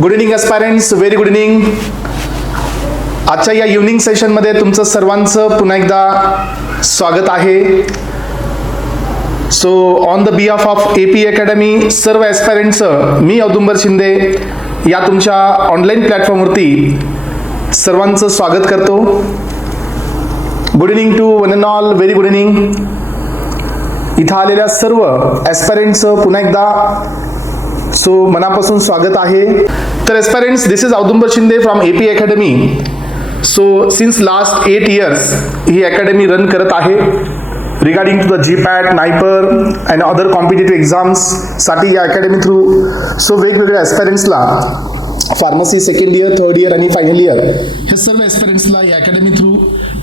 Good evening aspirants, very good evening. आजच्या या evening सेशनमध्ये तुमचं सर्वांचं पुन्हा एकदा स्वागत आहे. So on the behalf of AP academy सर्व एस्पायरंट्सचं मी औदुंबर शिंदे या तुमच्या ऑनलाईन प्लॅटफॉर्मवरती सर्वांचं स्वागत करतो. Good evening to one and all, very good evening. इथं आलेल्या सर्व एस्पायरंट्सचं पुन्हा एकदा सो मनापासून स्वागत आहे. तर aspirants, this is Audumbar Shinde from AP academy. So since last 8 years ही अकॅडमी रन करत आहे regarding to the GPAT, NIPER and other competitive एक्झाम्ससाठी या अकॅडमी थ्रू सो वेगवेगळ्या एस्पायरंट्सला pharmacy second year, third year आणि फायनल इयर हे सर्व एस्पायरंट्सला या academy through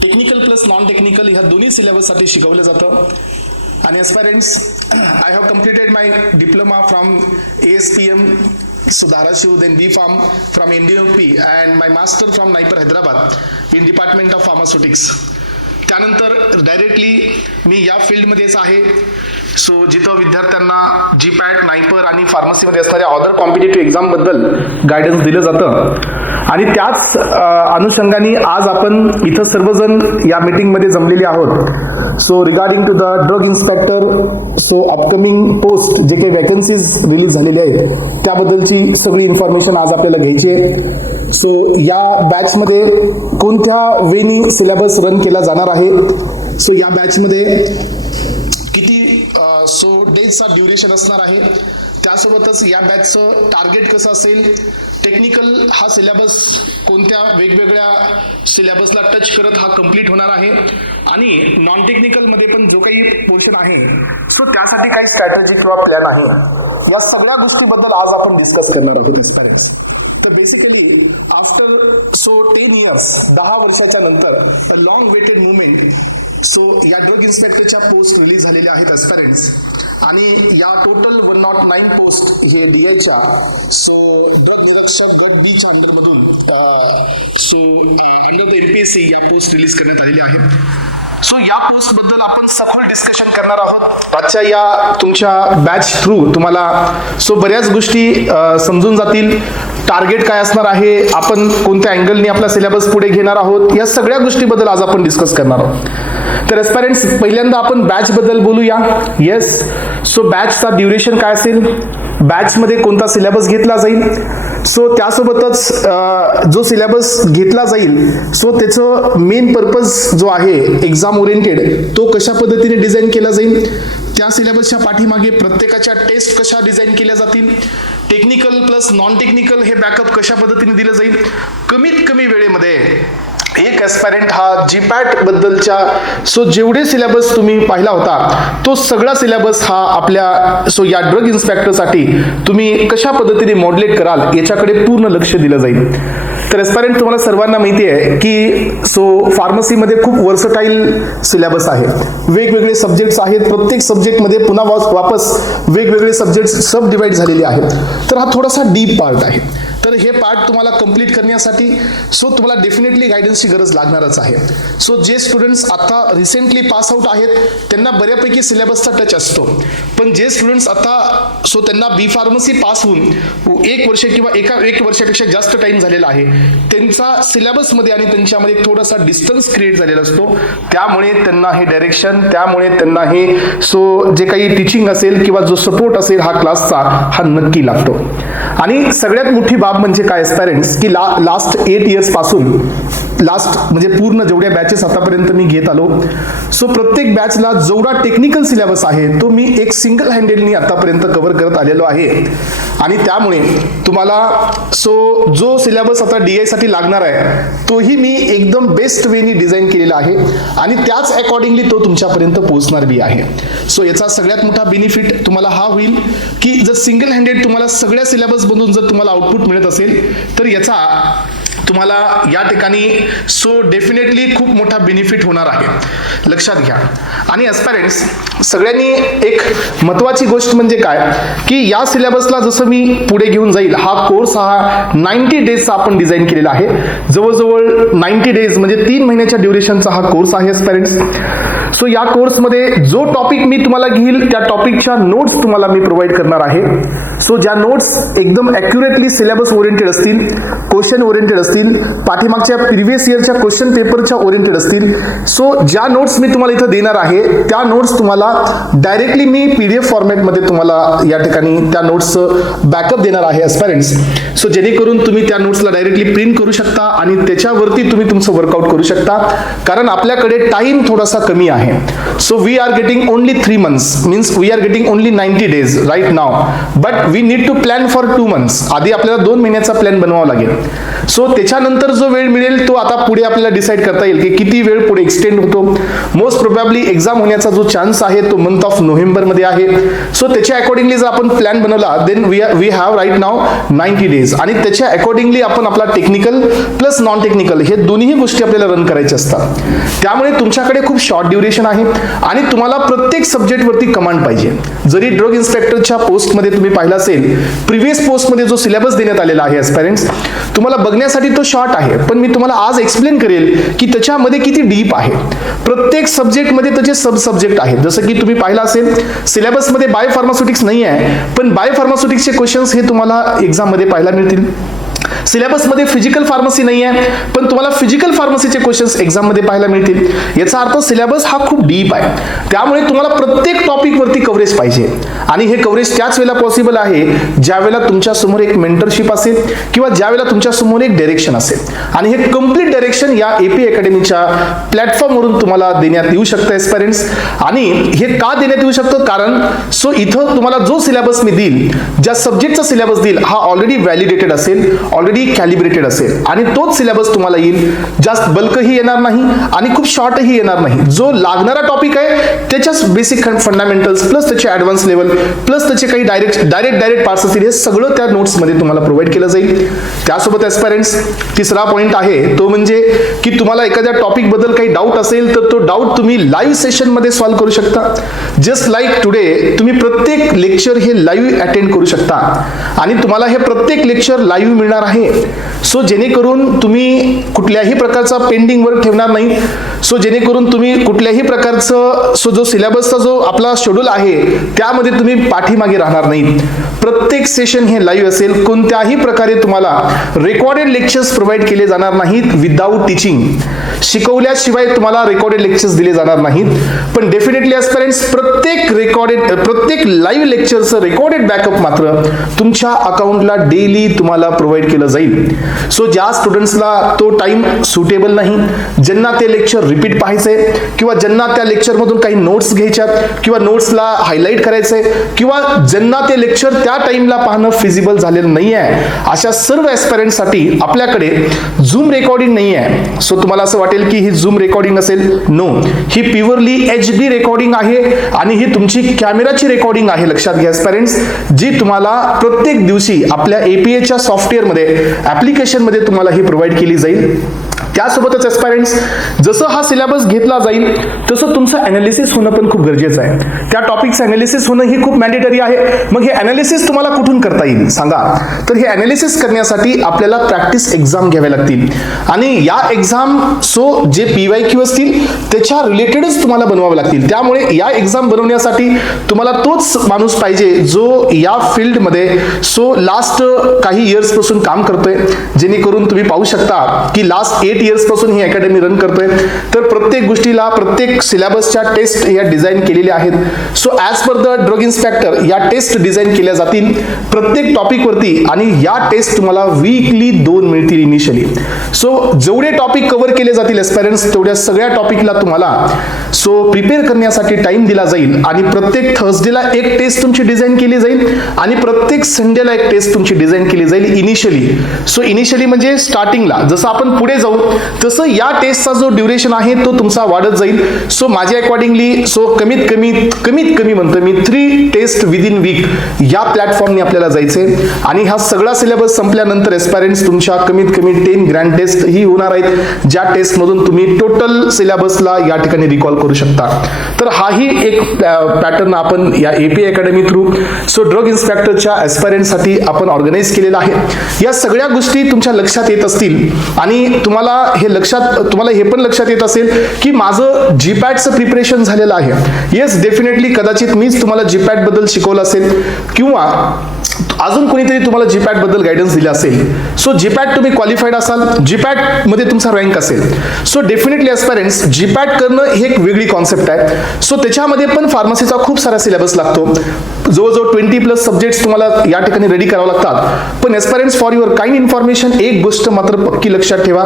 technical plus non technical ह्या दोन्ही सिलेबससाठी शिकवलं जातं. आणि aspirants, I have completed my diploma from ASPM Dharamshir, then B.Pharm from NDOP and my master from NIPER Hyderabad in department of pharmaceutics. त्यानंतर डायरेक्टली मी या फील्डमध्येच आहे. सो जिथं विद्यार्थ्यांना GPAT, नायपर आणि फार्मसीमध्ये असणाऱ्या अदर कॉम्पिटेटिव्ह एक्झामबद्दल गायडन्स दिलं जातं. आणि त्याच अनुषंगाने आज आपण इथं सर्वजण या मीटिंगमध्ये जमलेले आहोत. So regarding to the drug inspector, so upcoming post जे काही वॅकन्सीज रिलीज झालेले आहेत त्याबद्दलची सगळी इन्फॉर्मेशन आज आपल्याला घ्यायची आहे. सो या बॅचमध्ये कोणत्या वेनी सिलेबस रन केला जाणार आहे, सो या बॅचमध्ये किती सो डेजचा ड्युरेशन असणार आहे, त्यासोबतच या बॅचचं टार्गेट कसं असेल, टेक्निकल हा सिलेबस कोणत्या वेगवेगळ्या सिलेबसला टच करत हा कंप्लीट होणार आहे, आणि नॉन टेक्निकलमध्ये पण जो काही पोर्शन आहे सो त्यासाठी काही स्ट्रॅटेजी किंवा प्लॅन आहे, या सगळ्या गोष्टीबद्दल आज आपण डिस्कस करणार आहोत. तर बेसिकली आफ्टर सो 10 years 10 वर्षाच्या नंतर a long waited movement, so या ड्रग इन्स्पेक्टरच्या पोस्ट रिलीज झालेल्या आहेत एस्पायरंट्स. आणि या टोटल 109 पोस्ट हे DIच्या सो ड्रग निरीक्षक गट B च्या अंडरमधून सो अंडर द MPSC या पोस्ट रिलीज करण्यात आलेल्या आहेत. सो या पोस्ट बद्दल आपण सखोल डिस्कशन करणार आहोत आजच्या या तुमच्या बॅच थ्रू. तुम्हाला सो बऱ्याच गोष्टी समजून जातील. टार्गेट काय असणार आहे, आपण कोणत्या अँगलने आपला सिलेबस पुढे घेणार आहोत, या सगळ्या गोष्टीबद्दल आज आपण डिस्कस करणार आहोत. तर एस्पायरंट्स, पहिल्यांदा आपण बॅच बद्दल बोलूया. येस, सो बॅचचा ड्युरेशन काय असेल, बॅचमध्ये कोणता सिलेबस घेतला जाईल, सो त्यासोबतच जो सिलेबस घेतला जाईल सो त्याचं मेन पर्पज जो आहे एक्झाम ओरिएंटेड तो कशा पद्धतीने डिझाईन केला जाईल, त्या सिलेबसच्या पाठीमागे प्रत्येकाच्या टेस्ट कशा डिझाईन केल्या जातील, टेक्निकल प्लस नॉन टेक्निकल हे बॅकअप कशा पद्धतीने दिलं जाईल, कमीत कमी वेळेमध्ये एक एस्पायरंट हा GPAT बद्दलच्या सो जेवढे सिलेबस तुम्ही पाहिला होता तो सगळा सिलेबस हा आपल्या सो या ड्रग इन्स्पेक्टरसाठी तुम्ही कशा पद्धतीने मॉड्युलेट कराल याच्याकडे पूर्ण लक्ष दिलं जाईल. तर एस्पायरंट, तुम्हाला सर्वांना माहिती आहे की सो फार्मसीमध्ये खूप वर्सटाईल सिलेबस आहे, वेगवेगळे सब्जेक्ट्स आहेत, प्रत्येक सब्जेक्टमध्ये पुन्हा वापस वेगवेगळे सब्जेक्ट्स सब डिवाइड झालेले आहेत. तर हा थोडासा डीप पार्ट आहे. तर हे पार्ट तुम्हाला कंप्लीट करण्यासाठी सो तुम्हाला डेफिनेटली गायडन्सची गरज लागणारच आहे. सो जे स्टुडंट्स आता रिसेंटली पास आउट आहेत त्यांना बऱ्यापैकी सिलेबसचा टच असतो, पण जे स्टुडंट्स आता सो त्यांना B फार्मसी पास होऊन 1 वर्ष किंवा 1 वर्षापेक्षा जास्त टाइम झालेला आहे, त्यांचा सिलेबसमध्ये आणि त्यांच्यामध्ये थोडासा डिस्टन्स क्रिएट झालेला असतो. त्यामुळे त्यांना हे डायरेक्शन, त्यामुळे त्यांना हे सो जे काही टीचिंग असेल किंवा जो सपोर्ट असेल हा क्लासचा हा नक्की लागतो. आणि सगळ्यात मोठी बाब म्हणजे काय एस्पायरंट्स की लास्ट 8 years पासून लास्ट म्हणजे पूर्ण जेवढ्या बॅचेस आतापर्यंत मी घेत आलो सो प्रत्येक बॅचला जेवढा टेक्निकल सिलेबस आहे तो मी एक सिंगल हँडेलनी आतापर्यंत कव्हर करत आलेलो आहे. आणि त्यामुळे तुम्हाला सो जो सिलेबस आता DI साठी लागणार आहे तोही मी एकदम बेस्ट वेनी डिझाईन केलेला आहे आणि त्याच अकॉर्डिंगली तो तुमच्यापर्यंत पोहोचणार बी आहे. सो याचा सगळ्यात मोठा बेनिफिट तुम्हाला हा होईल की जर सिंगल हँडेड तुम्हाला सगळ्या सिलेबस मधून जर तुम्हाला आउटपुट मिळत असेल तर याचा तुम्हाला या ठिकाणी सो डेफिनेटली खूप मोठा बेनिफिट होणार आहे, लक्षात घ्या. आणि एस्पायरंट्स, सगळ्यांनी एक महत्वाची गोष्ट म्हणजे काय की या सिलेबसला जसं मी पुढे घेऊन जाईल हा कोर्स हा 90 डेजचा आपण डिझाईन केलेला आहे. जवळजवळ 90 डेज म्हणजे 3 महिन्याच्या ड्युरेशनचा हा कोर्स आहे एस्पायरंट्स. सो या कोर्समध्ये जो टॉपिक मी तुम्हाला घेईल त्या टॉपिकच्या नोट्स तुम्हाला मी प्रोव्हाइड करणार आहे. सो ज्या नोट्स एकदम ॲक्युरेटली सिलेबस ओरिएंटेड असतील, क्वेश्चन ओरिएंटेड असतील, पाठीमागच्या प्रिव्हियस इयरच्या क्वेश्चन पेपरच्या ओरिएंटेड असतील. सो ज्या नोट्स मी तुम्हाला इथं देणार आहे त्या नोट्स तुम्हाला डायरेक्टली मी PDF फॉर्मॅटमध्ये तुम्हाला या ठिकाणी त्या नोट्सचं बॅकअप देणार आहे ॲस्पायरंट्स. सो जेणेकरून तुम्ही त्या नोट्सला डायरेक्टली प्रिंट करू शकता आणि त्याच्यावरती तुम्ही तुमचं वर्कआउट करू शकता, कारण आपल्याकडे टाइम थोडासा कमी आहे. So we are getting only 3 months, means we are getting only 90 days right now, but we need to plan for 2 months. आधी आपल्याला 2 महिन्याचा प्लॅन बनवावा लागेल. सो त्याच्यानंतर जो वेळ मिळेल तो आता पुढे आपल्याला डिसाईड करता येईल की किती वेळ पुढे एक्सटेंड होतो. मोस्ट प्रोबॅबली एक्झाम होण्याचा जो चान्स आहे तो मंथ ऑफ नोव्हेंबरमध्ये आहे. सो त्याच्या अकॉर्डिंगली जर आपण प्लॅन बनवला then we have right now 90 days, आणि त्याच्या अकॉर्डिंगली आपण आपला टेक्निकल प्लस नॉन टेक्निकल हे दोन्ही गोष्टी आपल्याला रन करायच्या असतात. त्यामुळे तुमच्याकडे खूप शॉर्ट ड्युरेशन आहे आणि तुम्हाला प्रत्येक सब्जेक्टवरती कमांड पाहिजे. जरी ड्रग इन्स्पेक्टरच्या पोस्टमध्ये तुम्ही पाहिलं असेल, प्रिव्हियस पोस्टमध्ये जो सिलेबस देण्यात आलेला आहे ॲस्पायरंट्स, तुम्हाला बघण्यासाठी तो शॉर्ट आहे, पण मी तुम्हाला आज एक्सप्लेन करेल की त्याच्यामध्ये किती डीप आहे. प्रत्येक सब्जेक्टमध्ये त्याचे सब सब्जेक्ट आहेत. जसं की तुम्ही पाहिलं असेल सिलेबसमध्ये बायोफार्मास्युटिक्स नाही आहे, पण बायोफार्मास्युटिक्सचे क्वेश्चन्स हे तुम्हाला एक्झाममध्ये पाहायला मिळतील. सिलेबसमध्ये फिजिकल फार्मसी नाही आहे, पण तुम्हाला फिजिकल फार्मसीचे क्वेश्चन्स एक्झाममध्ये पाहायला मिळतील. याचा अर्थ सिलेबस हा खूप डीप आहे. त्यामुळे तुम्हाला प्रत्येक टॉपिकवरती कव्हरेज पाहिजे, आणि हे कव्हरेज त्याच वेळेला पॉसिबल आहे ज्या वेळेला तुमच्या समोर एक मेंटरशिप असेल किंवा ज्या वेळेला तुमच्या समोर एक डायरेक्शन असेल. आणि हे कम्प्लीट डायरेक्शन या AP अकॅडमीच्या प्लॅटफॉर्मवरून तुम्हाला देण्यात येऊ शकतं ॲस्पायरंट्स. आणि हे का देण्यात येऊ शकतं, कारण सो इथं तुम्हाला जो सिलेबस मी देईल, ज्या सब्जेक्टचा सिलेबस देईल हा ऑलरेडी व्हॅलिडेटेड असेल, ऑलरेडी कॅलिब्रेटेड असेल, आणि तोच सिलेबस तुम्हाला येईल. जास्त बल्कही येणार नाही आणि खूप शॉर्टही येणार नाही. जो लागणारा टॉपिक आहे त्याच्याच बेसिक फंडामेंटल्स प्लस त्याचे ऍडव्हान्स लेवल प्लस त्याचे काही डायरेक्ट पार्ट्स असतील, हे सगळं त्या नोट्समध्ये तुम्हाला प्रोव्हाइड केलं जाईल. त्यासोबत ॲस्पायरंट्स तिसरा पॉईंट आहे तो म्हणजे की तुम्हाला एखाद्या टॉपिक बद्दल काही डाऊट असेल तर तो डाऊट तुम्ही लाईव्ह सेशनमध्ये सॉल्व्ह करू शकता. जस्ट लाईक टुडे तुम्ही प्रत्येक लेक्चर हे लाईव्ह अटेंड करू शकता, आणि तुम्हाला हे प्रत्येक लेक्चर लाईव्ह मिळणार आहे. सो जेणेकरून तुम्ही कुठल्याही प्रकारचा पेंडिंग वर्क ठेवणार नाही. सो जेणेकरून तुम्ही कुठल्याही प्रकारचं जो सिलेबसचा जो आपला शेड्यूल आहे त्यामध्ये तुम्ही पाठीमागे राहणार नाहीत. प्रत्येक सेशन हे लाईव्ह असेल. कोणत्याही प्रकारे तुम्हाला रेकॉर्डेड लेक्चर्स प्रोव्हाइड केले जाणार नाहीत विदाऊट टीचिंग. शिकवल्याशिवाय तुम्हाला रेकॉर्डेड लेक्चर्स दिले जाणार नाहीत. पण डेफिनेटली ॲस्पायरंट्स प्रत्येक लाईव्ह लेक्चरचं रेकॉर्डेड बॅकअप मात्र तुमच्या अकाउंटला डेली तुम्हाला प्रोव्हाइड केलं जाईल. सो ज्या स्टुडंट्सला तो टाइम सुटेबल नाही, ज्यांना ते लेक्चर रिपीट पाहायचंय किंवा ज्यांना त्या लेक्चरमधून काही नोट्स घ्यायच्यात किंवा नोट्सला हायलाईट करायचंय किंवा ज्यांना ते लेक्चर त्या टाइमला पाहणं फिजिबल झालेलं नाही आहे, अशा सर्व ॲस्पायरंट्ससाठी आपल्याकडे झूम रेकॉर्डिंग नाही आहे. सो तुम्हाला असं वाटेल की ही झूम रेकॉर्डिंग असेल, नो, ही प्युअरली HD रेकॉर्डिंग आहे आणि ही तुमची कॅमेराची रेकॉर्डिंग आहे. लक्षात घ्या ॲस्पायरंट्स, जी तुम्हाला प्रत्येक दिवशी आपल्या APAच्या सॉफ्टवेअरमध्ये ॲप्लिकेशनमध्ये तुम्हाला ही प्रोव्हाइड केली जाईल. त्यासोबतच ॲस्पायरंट्स जसं हा सिलेबस घेतला जाईल तसं तुमचं ॲनालिसिस होणं पण खूप गरजेचं आहे. त्या टॉपिकचं ॲनालिसिस होणं ही खूप मॅन्डेटरी आहे. मग हे ॲनालिसिस तुम्हाला कुठून करता येईल सांगा? तर हे ॲनालिसिस करण्यासाठी आपल्याला प्रॅक्टिस एक्झाम घ्याव्या लागतील, आणि या एक्झाम जे PYQ असतील त्याच्या रिलेटेडच तुम्हाला बनवावे लागतील. त्यामुळे या एक्झाम बनवण्यासाठी तुम्हाला तोच माणूस पाहिजे जो या फील्डमध्ये लास्ट काही इयर्स पासून काम करतोय. जेणेकरून तुम्ही पाहू शकता की लास्ट 8 years पासून ही अकॅडमी रन करतोय. तर प्रत्येक गोष्टीला प्रत्येक सिलेबसच्या टेस्ट या डिझाईन केलेल्या आहेत. So as per the drug inspector या टेस्ट डिझाईन केल्या जातील प्रत्येक टॉपिकवरती, आणि या टेस्ट तुम्हाला वीकली 2 मिळतील इनिशियली. सो जेवढे टॉपिक कव्हर केले जातील ॲस्पायरंट्स तेवढ्या सगळ्या टॉपिकला तुम्हाला प्रिपेअर करण्यासाठी टाइम दिला जाईल, आणि प्रत्येक थर्सडेला एक टेस्ट तुमची डिझाईन केली जाईल आणि प्रत्येक संडेला एक टेस्ट तुमची डिझाईन केली जाईल इनिशियली. इनिशियली म्हणजे स्टार्टिंगला. जसं आपण पुढे जाऊ तसं या टेस्टचा जो ड्युरेशन आहे तो तुमचा वाढत जाईल. माझ्या अकॉर्डिंगली कमीत कमी म्हणतो मी 3 टेस्ट विदिन वीक या प्लॅटफॉर्मने आपल्याला जायचंय आणि हा सगळा सिलेबस संपल्यानंतर एस्पायरंट्स तुमच्या कमीत कमी 10 ग्रँड टेस्ट ही होणार आहेत, ज्या टेस्ट मधून तुम्ही टोटल सिलेबसला या ठिकाणी रिकॉल करू शकता. तर हाही एक पॅटर्न आपण या एपी अकॅडमी थ्रू ड्रग इन्स्पेक्टरच्या एस्पायरंटसाठी आपण ऑर्गनाईज केलेला आहे. या सगळ्या गोष्टी तुमच्या लक्षात येत असतील आणि तुम्हाला हे पण लक्षात येत असेल की माझं जीपॅटचं प्रिपरेशन झालेलं आहे. येस, डेफिनेटली कदाचित मीच तुम्हाला जीपॅट बद्दल शिकवलं असेल किंवा अजून कोणीतरी तुम्हाला जीपॅट बद्दल गायडन्स दिला असेल. जीपॅट तुम्ही क्वालिफाईड असाल, जीपॅट मध्ये तुमचा रँक असेल. डेफिनेटली एस्पायरंट्स जीपॅट करणं ही एक वेगळी कॉन्सेप्ट आहे. त्याच्यामध्ये पण फार्मसीचा खूप सारा सिलेबस लागतो. जवळजवळ 20+ सब्जेक्ट्स तुम्हाला या ठिकाणी रेडी करावं लागतात. पण एस्पायरंट्स फॉर युअर काइंड इन्फॉर्मेशन एक गोष्ट मात्र पक्की लक्षात ठेवा,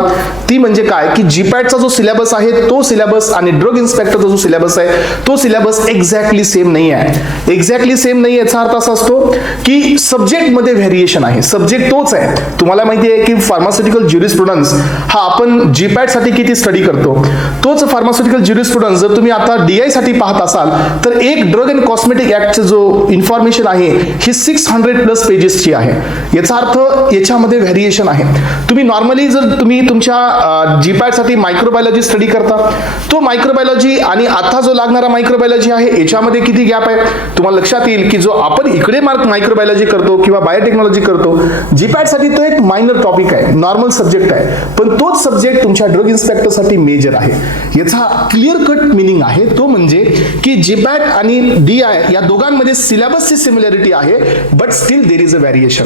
ती म्हणजे काय की जीपॅटचा जो सिलेबस आहे तो सिलेबस आणि ड्रग इन्स्पेक्टरचा जो सिलेबस आहे तो सिलेबस एक्झॅक्टली सेम नाही आहे. एक्झॅक्टली सेम नाही याचा अर्थ असा असतो की सब्जेक्ट मध्ये व्हेरिएशन आहे. सब्जेक्ट तोच आहे. तुम्हाला माहिती आहे की फार्मास्युटिकल ज्युरिस्प्रुडन्स हा आपण जीपॅट साठी किती स्टडी करतो, तोच फार्मास्युटिकल ज्युरिस्प्रुडन्स जर तुम्ही आता DI साठी पाहत असाल तर एक ड्रग अँड कॉस्मेटिक ऍक्टचा जो इन्फॉर्मेशन आहे ही 600+ पेजेसची आहे. याचा अर्थ याच्यामध्ये व्हेरिएशन आहे. तुम्ही नॉर्मली जर तुम्ही तुमच्या जीपॅट साठी मायक्रोबायोलॉजी स्टडी करता, तो मायक्रोबायोलॉजी आणि आता जो लागणारा मायक्रोबायोलॉजी आहे याच्यामध्ये किती गॅप आहे तुम्हाला लक्षात येईल की जो आपण इकडे मायक्रोबायोलॉजी करतो किंवा बायोटेक्नॉलॉजी करतो, जीपॅट साठी तो एक मायनर टॉपिक आहे, नॉर्मल सब्जेक्ट आहे. पण तोच सब्जेक्ट तुमच्या ड्रग इन्स्पेक्टर साठी मेजर आहे. याचा क्लिअर कट मिनिंग आहे तो म्हणजे की जीपॅट आणि DI या दोघांमध्ये सिलेबसची सिमिलॅरिटी आहे, but still there is a variation.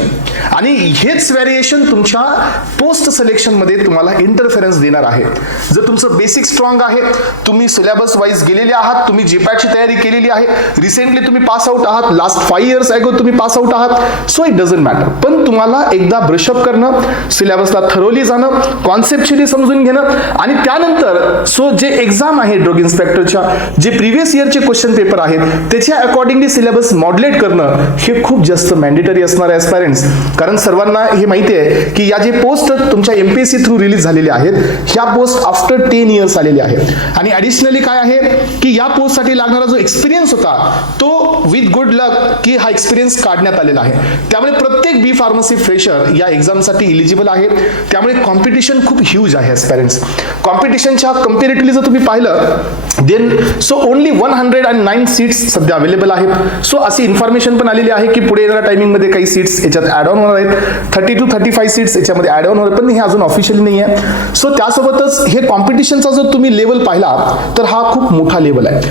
आणि हेच व्हेरिएशन तुमच्या पोस्ट सिलेक्शन मध्ये तुम्हाला इंटरफेरन्स देणार आहे. जर तुमचं बेसिक स्ट्रॉंग आहे, तुम्ही सिलेबस वाईज गेलेले आहात, तुम्ही जीपॅटची तयारी केलेली आहे, रिसेंटली तुम्ही पास आउट आहात, लास्ट 5 years अगो तुम्ही पास आउट आहात, सो इट डझंट मॅटर. पण तुम्हाला एकदा ब्रशअप करणं, सिलेबसला थरोली जाणं, कॉन्सेप्च्युअली समजून घेणं आणि त्यानंतर जे एक्झाम आहे ड्रग इन्स्पेक्टरच्या, जे प्रिव्हियस इयरचे क्वेश्चन पेपर आहेत त्याच्या अकॉर्डिंगली सिलेबस मॉड्युलेट करणं हे खूप जास्त मॅन्डेटरी असणार आहे एस्पायरंट्स. कारण सर्वांना हे माहिती आहे की या जे पोस्ट तुमच्या MPSC थ्रू रिलीज झालेले आहेत ह्या पोस्ट आफ्टर 10 years आलेले आहेत. आणि ऍडिशनली काय आहे की या पोस्ट साठी लागणारा जो एक्सपिरियन्स होता तो विथ गुड लक की हा एक्सपिरियन्स काढण्यात आलेला आहे. त्यामुळे प्रत्येक बी फार्मसी फ्रेशर या एक्झाम साठी इलिजिबल आहे. त्यामुळे कॉम्पिटिशन खूप ह्यूज आहे एस्पायरंट्स. कॉम्पिटिशनच्या कंपॅरेटिव्हली जर तुम्ही पाहिलं देन ओनली 109 सीट्स सध्या अवेलेबल आहेत. अशी इन्फॉर्मेशन पण आलेली आहे की पुढे येणाऱ्या टायमिंग मध्ये काही सीट्स याच्यात ऍड ऑन होणार आहेत. 30 to 35 सीट्स याच्यामध्ये ऍड ऑन होणार, पण हे अजून ऑफिशियली नाही आहे. त्यासोबतच हे कॉम्पिटिशनचा जर तुम्ही लेवल पाहिला तर हा खूप मोठा लेवल आहे.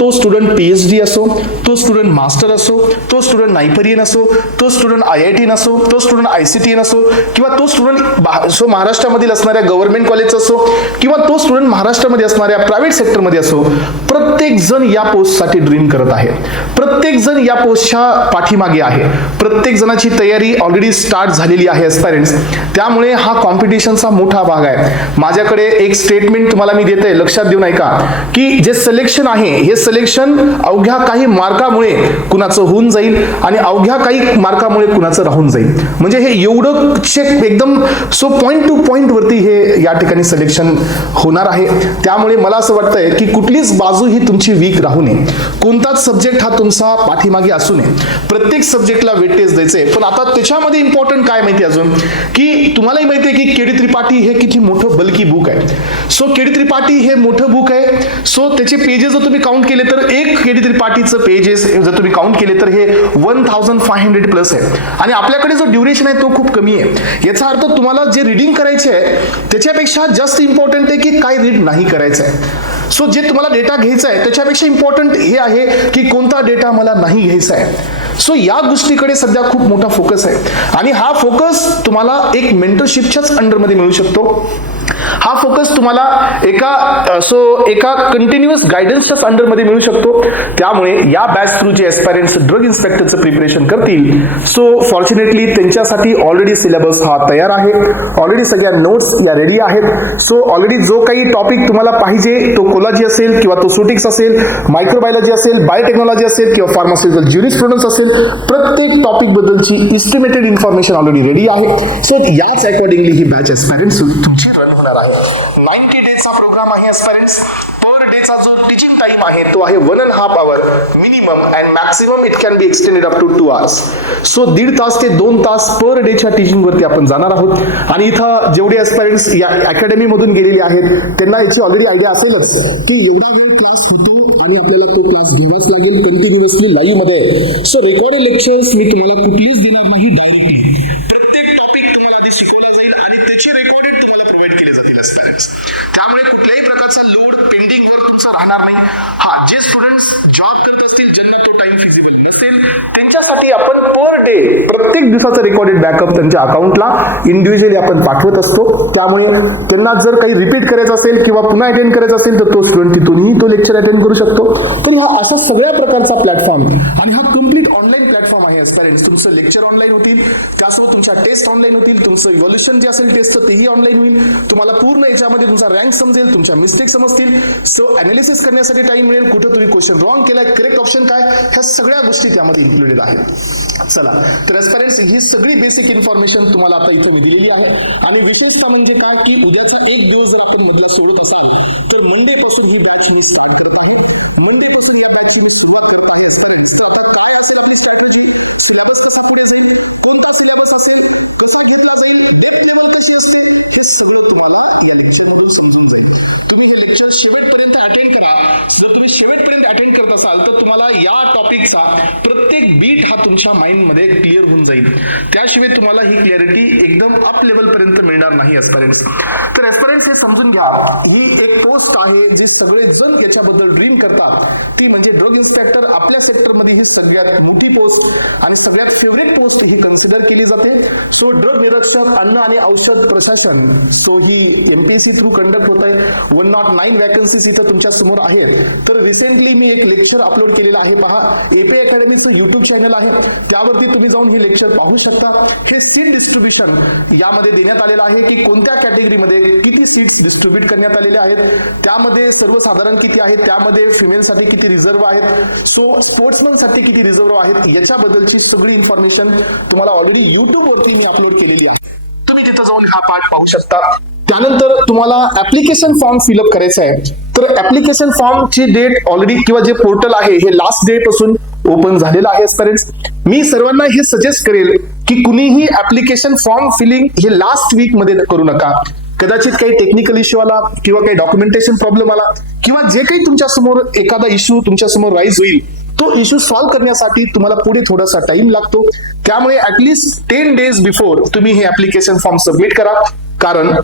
तो स्टुडंट PhD असो, तो स्टुडंट मास्टर असो, तो स्टुडंट नायपरियन असो, तो स्टुडंट IIT असो, तो स्टुडंट ICTN असो किंवा तो स्टुडंट महाराष्ट्रामधील असणाऱ्या गव्हर्नमेंट कॉलेजचा असो किंवा तो स्टुडंट महाराष्ट्रामध्ये असणाऱ्या प्रायव्हेट सेक्टरमध्ये असो, प्रत्येक जण या पोस्टसाठी ड्रीम करत आहे. प्रत्येक जण या पोस्टच्या पाठीमागे आहे. प्रत्येक जणाची तयारी ऑलरेडी स्टार्ट झालेली आहे एस्पायरंट्स. त्यामुळे हा कॉम्पिटिशनचा मोठा भाग आहे. माझ्याकडे एक स्टेटमेंट तुम्हाला मी देते, लक्षात देऊ नका की जे सिलेक्शन आहे हे सिलेक्शन अवघ्या काही मार्कामुळे कुणाचं होऊन जाईल आणि अवघ्या काही मार्कामुळे कुणाचं राहून जाईल. म्हणजे हे एवढं एकदम पॉइंट टू पॉइंट वरती हे या ठिकाणी सिलेक्शन होणार आहे. त्यामुळे मला असं वाटतंय की कुठलीच बाजू ही तुमची वीक राहू नये, कोणताच सब्जेक्ट हा तुमचा पाठीमागे असू नये, प्रत्येक सब्जेक्टला वेटेज द्यायचंय. पण आता त्याच्यामध्ये इम्पॉर्टंट काय माहिती अजून की तुम्हालाही माहिती आहे की KD त्रिपाठी हे किती मोठं बल्की बुक आहे. KD त्रिपाठी हे मोठं बुक आहे. त्याचे पेजेस जर तुम्ही काउंट केले तर एक KD त्रिपाठीचं पेजेस जर तुम्ही काउंट केले तर हे 1500+ आहे आणि आपल्याकडे जो ड्युरेशन आहे तो खूप कमी आहे. याचा अर्थ तुम्हाला जे रीडिंग करायचे आहे त्याच्यापेक्षा जास्त इम्पॉर्टंट आहे की काय रीड नाही करायचं आहे. जे तुम्हाला डेटा घ्यायचा आहे त्याच्यापेक्षा इम्पॉर्टंट हे आहे की कोणता डेटा मला नाही घ्यायचा आहे. या गोष्टीकडे सध्या खूप मोठा फोकस आहे आणि हा फोकस तुम्हाला एक मेंटरशिपच्याच अंडरमध्ये मिळू शकतो. हा फोकस तुम्हाला एका कंटिन्युअस गायडन्सच्याच अंडरमध्ये मिळू शकतो. त्यामुळे या बॅच थ्रू जे एस्पायरंट्स ड्रग इन्स्पेक्टरचं प्रिपरेशन करतील फॉर्च्युनेटली त्यांच्यासाठी ऑलरेडी सिलेबस हा तयार आहे. ऑलरेडी सगळ्या नोट्स या रेडी आहेत. ऑलरेडी जो काही टॉपिक तुम्हाला पाहिजे तो कोलॉजी असेल किंवा तो सुटिक्स असेल, मायक्रोबायोलॉजी असेल, बायोटेक्नॉलॉजी असेल किंवा फार्मास्युटिकल ज्युरिस्प्रुडन्स असेल, प्रत्येक टॉपिक बद्दलची इस्टिमेटेड इन्फॉर्मेशन ऑलरेडी रेडी आहे. याच अकॉर्डिंगली ही बॅच एस्पायरंट्स तुमची रन होणार आहे. 90 डेजचा प्रोग्राम आहे एस्पायरंट्स. पर डेचा जो टीचिंग टाइम आहे तो आहे 1.5 hour minimum and maximum it can be extended up to 2 hours. So 1.5 तास ते 2 तास पर डेच्या टीचिंग वरती आपण जाणार आहोत. आणि इथं जेवढे एस्पायरंट्स या अकॅडमी मधून गेलेले आहेत त्यांना याची ऑलरेडी आयडिया असेलच की एवढा वेळ क्लास होतो आणि आपल्याला तो क्लास घ्यावाच लागेल कंटिन्युअसली लाईव्ह मध्ये. सो रेकॉर्डेड लेक्चर्स मी तुम्हाला कुठलीच देणार नाही, डायरेक्टली प्रत्येक टॉपिक तुम्हाला आधी शिकवला जाईल आणि त्याचे रेकॉर्डेड तुम्हाला प्रोव्हाइड केले जातील एस्पायरंट्स. त्यामुळे कुठल्याही प्रकारचा लोड पेंडिंग वर तुमचा राहणार नाही. हा, जे स्टुडंट्स जॉब करत असतील ज्यांना तो टाइम फिजिबल नसेल त्यांच्यासाठी आपण पर डे प्रत्येक दिवसाचा रेकॉर्डेड बॅकअप त्यांच्या अकाउंटला इंडिव्हिज्युअली आपण पाठवत असतो. त्यामुळे त्यांना जर काही रिपीट करायचं असेल किंवा पुन्हा अटेंड करायचं असेल तर तो स्टुडंट तिथूनही तो लेक्चर अटेंड करू शकतो. तर हा अशा सगळ्या प्रकारचा प्लॅटफॉर्म आणि हा कम्प्लीट ऑनलाईन प्लॅटफॉर्म आहे एस्पायरंट्स. तुमचं लेक्चर ऑनलाईन होतील, त्यासोबत तुमच्या टेस्ट ऑनलाईन होतील, तुमचं इव्हॉल्युशन जे असेल टेस्टचं तेही ऑनलाईन होईल. तुम्हाला पूर्ण याच्यामध्ये तुमचा रँक समजेल, तुमच्या मिस्टेक समजतील. सो अनालिसिस करण्यासाठी टाइम मिळेल, कुठं तुम्ही क्वेश्चन रॉंग केलाय, करेक्ट ऑप्शन काय, ह्या सगळ्या गोष्टी त्यामध्ये इन्क्लुडेड आहेत. चला, तर एस्पायरंट्स ही सगळी बेसिक इन्फॉर्मेशन तुम्हाला आता इथे मी दिलेली आहे. आणि विशेषतः म्हणजे काय की उद्याचा एक दिवस जर आपण मधल्या सोडत असाल तर मंडे पासून ही बॅच मी स्टार्ट करत आहे. मंडे पासून या बॅचची मी सुरुवात करत आहे एस्पायरंट्स. तर आता काय असेल आपली स्ट्रॅटेजी, सिलेबस कसा पुढे जाईल, कोणता सिलेबस असेल, कसा घेतला जाईल, डेप्थ लेवल कशी असते, हे सगळं तुम्हाला या लेक्चरमधून समजून जाईल. तुम्ही हे लेक्चर शेवटपर्यंत अटेंड करा. जर तुम्ही शेवटपर्यंत अटेंड करत असाल तर तुम्हाला या टॉपिकचा प्रत्येक बीट हा तुमच्या माइंड मध्ये क्लिअर होऊन जाईल. त्याशिवाय तुम्हाला ही क्लॅरिटी एकदम अप लेवल पर्यंत मिळणार नाही एस्पायरंट्स. तर एस्पायरंट्स हे समजून घ्या, ही एक पोस्ट आहे जी सगळे जण याच्याबद्दल ड्रीम करतात, ती म्हणजे ड्रग इन्स्पेक्टर. आपल्या सेक्टरमध्ये ही सगळ्यात मोठी पोस्ट आणि सगळ्यात फेवरेट पोस्ट ही कन्सिडर केली जाते. सो ड्रग निरीक्षक, अन्न आणि औषध प्रशासन, सो ही एमपीएससी थ्रू कंडक्ट होत आहे. 109 वॅकन्सीज इथं तुमच्या समोर आहेत. तर रिसेंटली मी एक लेक्चर अपलोड केलेलं आहे, पहा. एपी अकॅडमीचं युट्यूब चॅनल आहे, त्यावरती तुम्ही जाऊन ही लेक्चर पाहू शकता. हे सीट डिस्ट्रीब्युशन यामध्ये देण्यात आलेलं आहे की कोणत्या कॅटेगरीमध्ये किती सीट्स डिस्ट्रीब्युट करण्यात आलेले आहेत, त्यामध्ये सर्वसाधारण किती आहेत, त्यामध्ये फिमेलसाठी किती रिझर्व्ह आहेत, सो स्पोर्ट्समन साठी किती रिझर्व्ह आहेत, याच्याबद्दलची सगळी इन्फॉर्मेशन तुम्हाला ऑलरेडी युट्यूब वरती मी अपलोड केलेली आहे. तुम्ही तिथं जाऊन हा पार्ट पाहू शकता. त्यानंतर तुम्हाला ऍप्लिकेशन फॉर्म फिलअप करायचा आहे. तर ऍप्लिकेशन फॉर्मची डेट ऑलरेडी किंवा जे पोर्टल आहे हे लास्ट डे पासून ओपन झालेलं आहे एस्पायरंट्स. मी सर्वांना हे सजेस्ट करेल की कुणीही ऍप्लिकेशन फॉर्म फिलिंग हे लास्ट वीक मध्ये करू नका. कदाचित काही टेक्निकल इश्यू आला किंवा काही डॉक्युमेंटेशन प्रॉब्लेम आला किंवा जे काही तुमच्या समोर एखादा इश्यू तुमच्या समोर राईज होईल तो इश्यू सॉल्व्ह करण्यासाठी तुम्हाला पुढे थोडासा टाइम लागतो. त्यामुळे ऍटलीस्ट 10 days बिफोर तुम्ही हे ऍप्लिकेशन फॉर्म सबमिट करा. कारण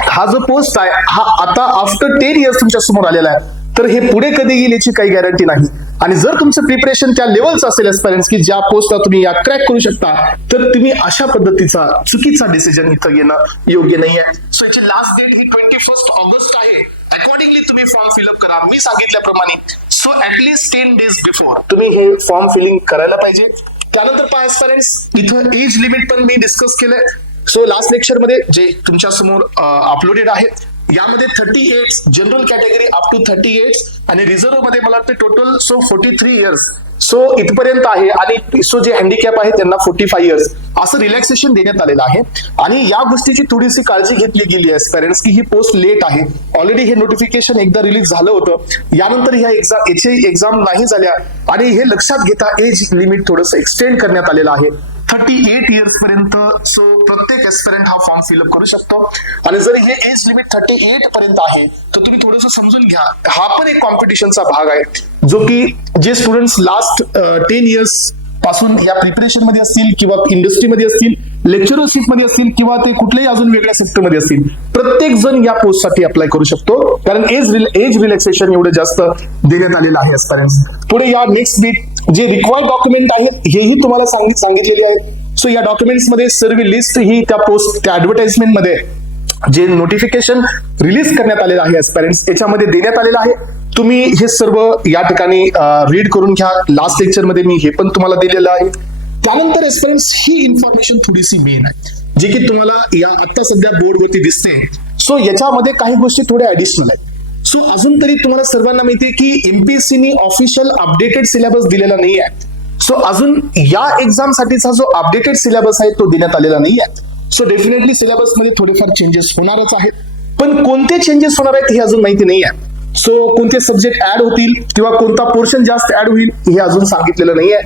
हा जो पोस्ट आहे हा आता आफ्टर 10 years तुमच्या समोर आलेला आहे. तर हे पुढे कधी येईल याची काही गॅरंटी नाही. आणि जर तुमचं प्रिपरेशन त्या लेवलचं असेल एस्पायरंट्स की ज्या पोस्टला तुम्ही या क्रॅक करू शकता, तर तुम्ही अशा पद्धतीचा चुकीचा डिसिजन इथं घेणं योग्य नाहीये. सो याची लास्ट डेट ही 21 ऑगस्ट आहे. अकॉर्डिंगली तुम्ही फॉर्म फिलअप करा मी सांगितल्याप्रमाणे. सो ऍटलीस्ट 10 days बिफोर तुम्ही हे फॉर्म फिलिंग करायला पाहिजे. त्यानंतर पहा एस्पायरंट्स, इथं एज लिमिट पण मी डिस्कस केलंय. सो लास्ट लेक्चर मध्ये जे तुमच्या समोर अपलोडेड आहे यामध्ये 38 जनरल कॅटेगरी अप टू 38 आणि रिझर्व्ह मध्ये मला वाटतं टोटल 43 years सो इथपर्यंत आहे. आणि सो जे हँडिकॅप आहे त्यांना 45 years असं रिलॅक्सेशन देण्यात आलेलं आहे. आणि या गोष्टीची थोडीशी काळजी घेतली गेली आहे पॅरेंट्स की ही पोस्ट लेट आहे. ऑलरेडी हे नोटिफिकेशन एकदा रिलीज झालं होतं, यानंतर ह्या एक्झाम नाही झाल्या आणि हे लक्षात घेता एज लिमिट थोडंसं एक्सटेंड करण्यात आलेलं आहे 38 years पर्यंत. सो प्रत्येक एस्पिरंट हा फॉर्म फिलअप करू शकतो. आणि जर हे एज लिमिट 38 पर्यंत आहे तर तुम्ही थोडंसं समजून घ्या, हा पण एक कॉम्पिटिशनचा भाग आहे जो की जे स्टुडंट्स लास्ट 10 years पासून या प्रिपरेशन मध्ये असतील किंवा इंडस्ट्रीमध्ये असतील, लेक्चरशिप मध्ये असतील किंवा ते कुठल्याही अजून वेगळ्या सेक्टरमध्ये असतील, प्रत्येक जण या पोस्ट साठी अप्लाय करू शकतो. कारण एज रिलॅक्सेशन एवढं जास्त देण्यात आलेलं आहे एस्पिरंट्स. पुढे या नेक्स्ट डेट जे रिक्वायर्ड डॉक्युमेंट आहेत हेही तुम्हाला सांगितलेले आहेत. सो या डॉक्युमेंट्स मध्ये सर्व लिस्ट ही त्या पोस्ट त्या ऍडव्हर्टाइजमेंट मध्ये जे नोटिफिकेशन रिलीज करण्यात आलेलं आहे एस्पिरंट्स याच्यामध्ये देण्यात आलेलं आहे. तुम्ही हे सर्व या ठिकाणी रीड करून घ्या. लास्ट लेक्चर मध्ये मी हे पण तुम्हाला दिलेलं आहे. त्यानंतर एस्पिरंट्स ही इन्फॉर्मेशन थोडीशी मेन आहे जी की तुम्हाला या आता सध्या बोर्डवरती दिसते. सो याच्यामध्ये काही गोष्टी थोड्या ऍडिशनल आहेत. सो अजून तरी तुम्हाला सर्वांना माहिती आहे की एमपीएससीनी ऑफिशियल अपडेटेड सिलेबस दिलेला नाही आहे. सो अजून या एक्झाम साठीचा जो अपडेटेड सिलेबस आहे तो देण्यात आलेला नाही आहे. सो डेफिनेटली सिलेबस मध्ये थोडेफार चेंजेस होणारच आहेत, पण कोणते चेंजेस होणार आहेत हे अजून माहिती नाही आहे. सो कोणते सब्जेक्ट ऍड होतील किंवा कोणता पोर्शन जास्त ऍड होईल हे अजून सांगितलेलं नाहीये.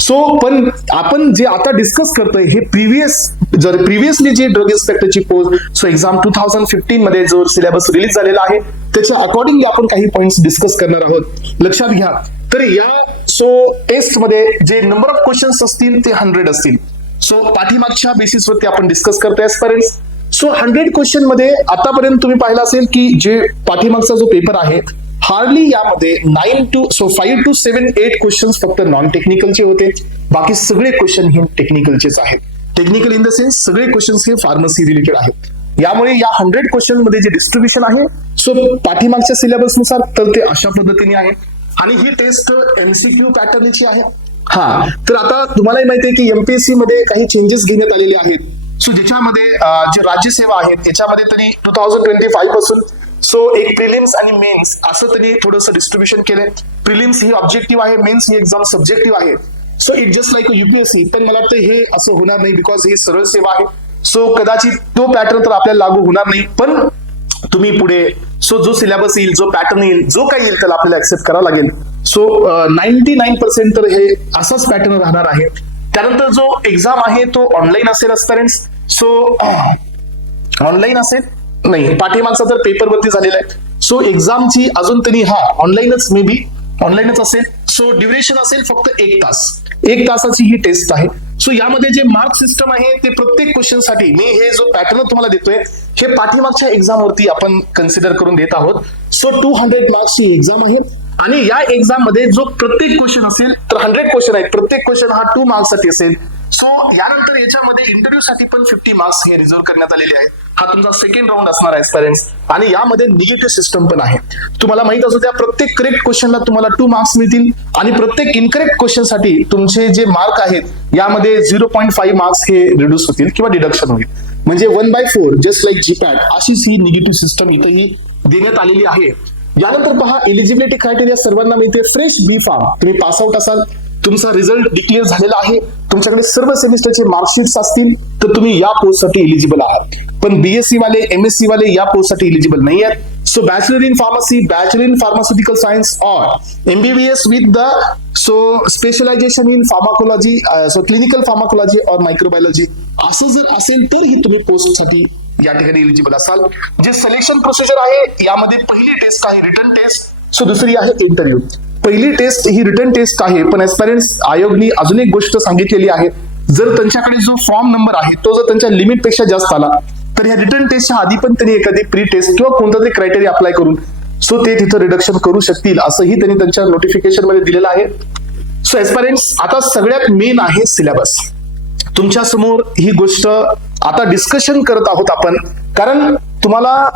सो पण आपण जे आता डिस्कस करतोय हे प्रिव्हियसली जे ड्रग इन्स्पेक्टरची पोस्ट सो एक्झाम 2015 मध्ये जो सिलेबस रिलीज झालेला आहे त्याच्या अकॉर्डिंगली आपण काही पॉइंट्स डिस्कस करणार आहोत. लक्षात घ्या, तर या टेस्ट मध्ये जे नंबर ऑफ क्वेश्चन्स असतील ते 100 असतील. सो पाठीमागच्या बेसिसवरती आपण डिस्कस करतोय एस्पिरंट्स. सो 100 क्वेश्चन मध्ये आतापर्यंत तुम्ही पाहिलं असेल की जे पाठीमागचा जो पेपर आहे हार्डली यामध्ये 5 to 7 8 क्वेश्चन्स फक्त नॉन टेक्निकलचे होते. बाकी सगळे क्वेश्चन हे टेक्निकलचेच आहेत. टेक्निकल इन द सेन्स सगळे क्वेश्चन्स हे फार्मसी रिलेटेड आहेत. यामुळे या 100 क्वेश्चन मध्ये जे डिस्ट्रीब्युशन आहे सो पाठीमागच्या सिलेबस नुसार तर ते अशा पद्धतीने आहे. आणि ही टेस्ट एमसीक्यू पॅटर्नची आहे. हा, तर आता तुम्हालाही माहिती आहे की एमपीएससी मध्ये काही चेंजेस घेण्यात आलेले आहेत. सो ज्याच्यामध्ये जे राज्यसेवा आहेत त्याच्यामध्ये तरी 2025 पासून सो एक प्रिलिम्स आणि मेन्स असं त्यांनी थोडंसं डिस्ट्रीब्युशन केलंय. प्रिलिम्स ही ऑब्जेक्टिव्ह आहे, मेन्स ही एक्झाम सब्जेक्टिव्ह आहे. So it just like UPSC. पण मला वाटतं हे असं होणार नाही बिकॉज ही सरळ सेवा आहे. सो कदाचित तो पॅटर्न तर आपल्याला लागू होणार नाही. पण तुम्ही पुढे जो सिलेबस येईल, जो पॅटर्न येईल, जो काही येईल त्याला आपल्याला ऍक्सेप्ट करावं लागेल. सो 99% तर हे असाच पॅटर्न राहणार आहे. त्यानंतर जो एक्झाम आहे तो ऑनलाईन असेल एस्पिरंट्स. सो ऑनलाईन असेल नाही, पाठीमागचा तर पेपरवरती झालेला आहे. सो एक्झामची अजून तरी ऑनलाईनच मे बी ऑनलाईनच असेल. सो ड्युरेशन असेल फक्त 1 तास. 1 तासाची ही टेस्ट आहे. सो यामध्ये जे मार्क सिस्टम आहे ते प्रत्येक क्वेश्चन साठी मी हे जो पॅटर्न तुम्हाला देतोय हे पाठीमागच्या एक्झाम वरती आपण कन्सिडर करून देत आहोत. सो 200 मार्क्सची एक्झाम आहे. आणि या एक्झाम मध्ये जो प्रत्येक क्वेश्चन असेल तर 100 क्वेश्चन आहेत, प्रत्येक क्वेश्चन हा 2 मार्क्स साठी असेल. सो यानंतर याच्यामध्ये इंटरव्ह्यू साठी पण 50 मार्क्स हे रिझर्व करण्यात आलेले आहेत. हा तुमचा सेकंड राऊंड असणार आहे पेरेंट्स. आणि यामध्ये निगेटिव्ह सिस्टम पण आहे. तुम्हाला माहित असू द्या प्रत्येक करेक्ट क्वेश्चनला तुम्हाला 2 मार्क्स मिळतील आणि प्रत्येक इनकरेक्ट क्वेश्चन साठी तुमचे जे मार्क आहेत यामध्ये 0.5 मार्क्स हे रिड्यूस होतील किंवा डिडक्शन होईल. म्हणजे 1/4 जस्ट लाईक जीपॅट अशीच ही निगेटिव्ह सिस्टम इथेही देण्यात आलेली आहे. यानंतर पहा एलिजिबिलिटी क्रायटेरिया सर्वांना मिळते. फ्रेश बी फार्म तुम्ही पास आउट असाल, तुमचा रिझल्ट डिक्लेअर झालेला आहे, तुमच्याकडे सर्व सेमिस्टरचे मार्कशीट्स असतील तर तुम्ही या पोस्टसाठी एलिजिबल आहात. पण बीएससी वाले एमएससी वाले या पोस्टसाठी एलिजिबल नाही आहेत. So bachelor in pharmacy, bachelor in pharmaceutical science और MBBS with the specialisation in pharmacology, clinical pharmacology और मायक्रोबायोलॉजी असं जर असेल तर ही तुम्ही पोस्टसाठी या ठिकाणी एलिजिबल असाल. जे सिलेक्शन प्रोसिजर आहे यामध्ये पहिली टेस्ट आहे रिटन टेस्ट. सो दुसरी आहे इंटरव्ह्यू. पहिली टेस्ट ही रिटन टेस्ट आहे. पण एस्पिरंट्स आयोगनी अजून एक गोष्ट सांगितलेली आहे, जर त्यांच्याकडे जो फॉर्म नंबर आहे तो जर त्यांच्या लिमिट पेक्षा जास्त आला तर ह्या रिटन टेस्टच्या आधी पण त्यांनी एखादी प्री टेस्ट किंवा कोणता तरी क्रायटेरिया अप्लाय करून सो ते तिथं रिडक्शन करू शकतील असंही त्यांनी त्यांच्या नोटिफिकेशन मध्ये दिलेलं आहे. सो एस्पिरंट्स आता सगळ्यात मेन आहे सिलेबस. तुमच्या समोर ही गोष्ट आता डिस्कशन करत आहोत आपण, कारण तुम्हाला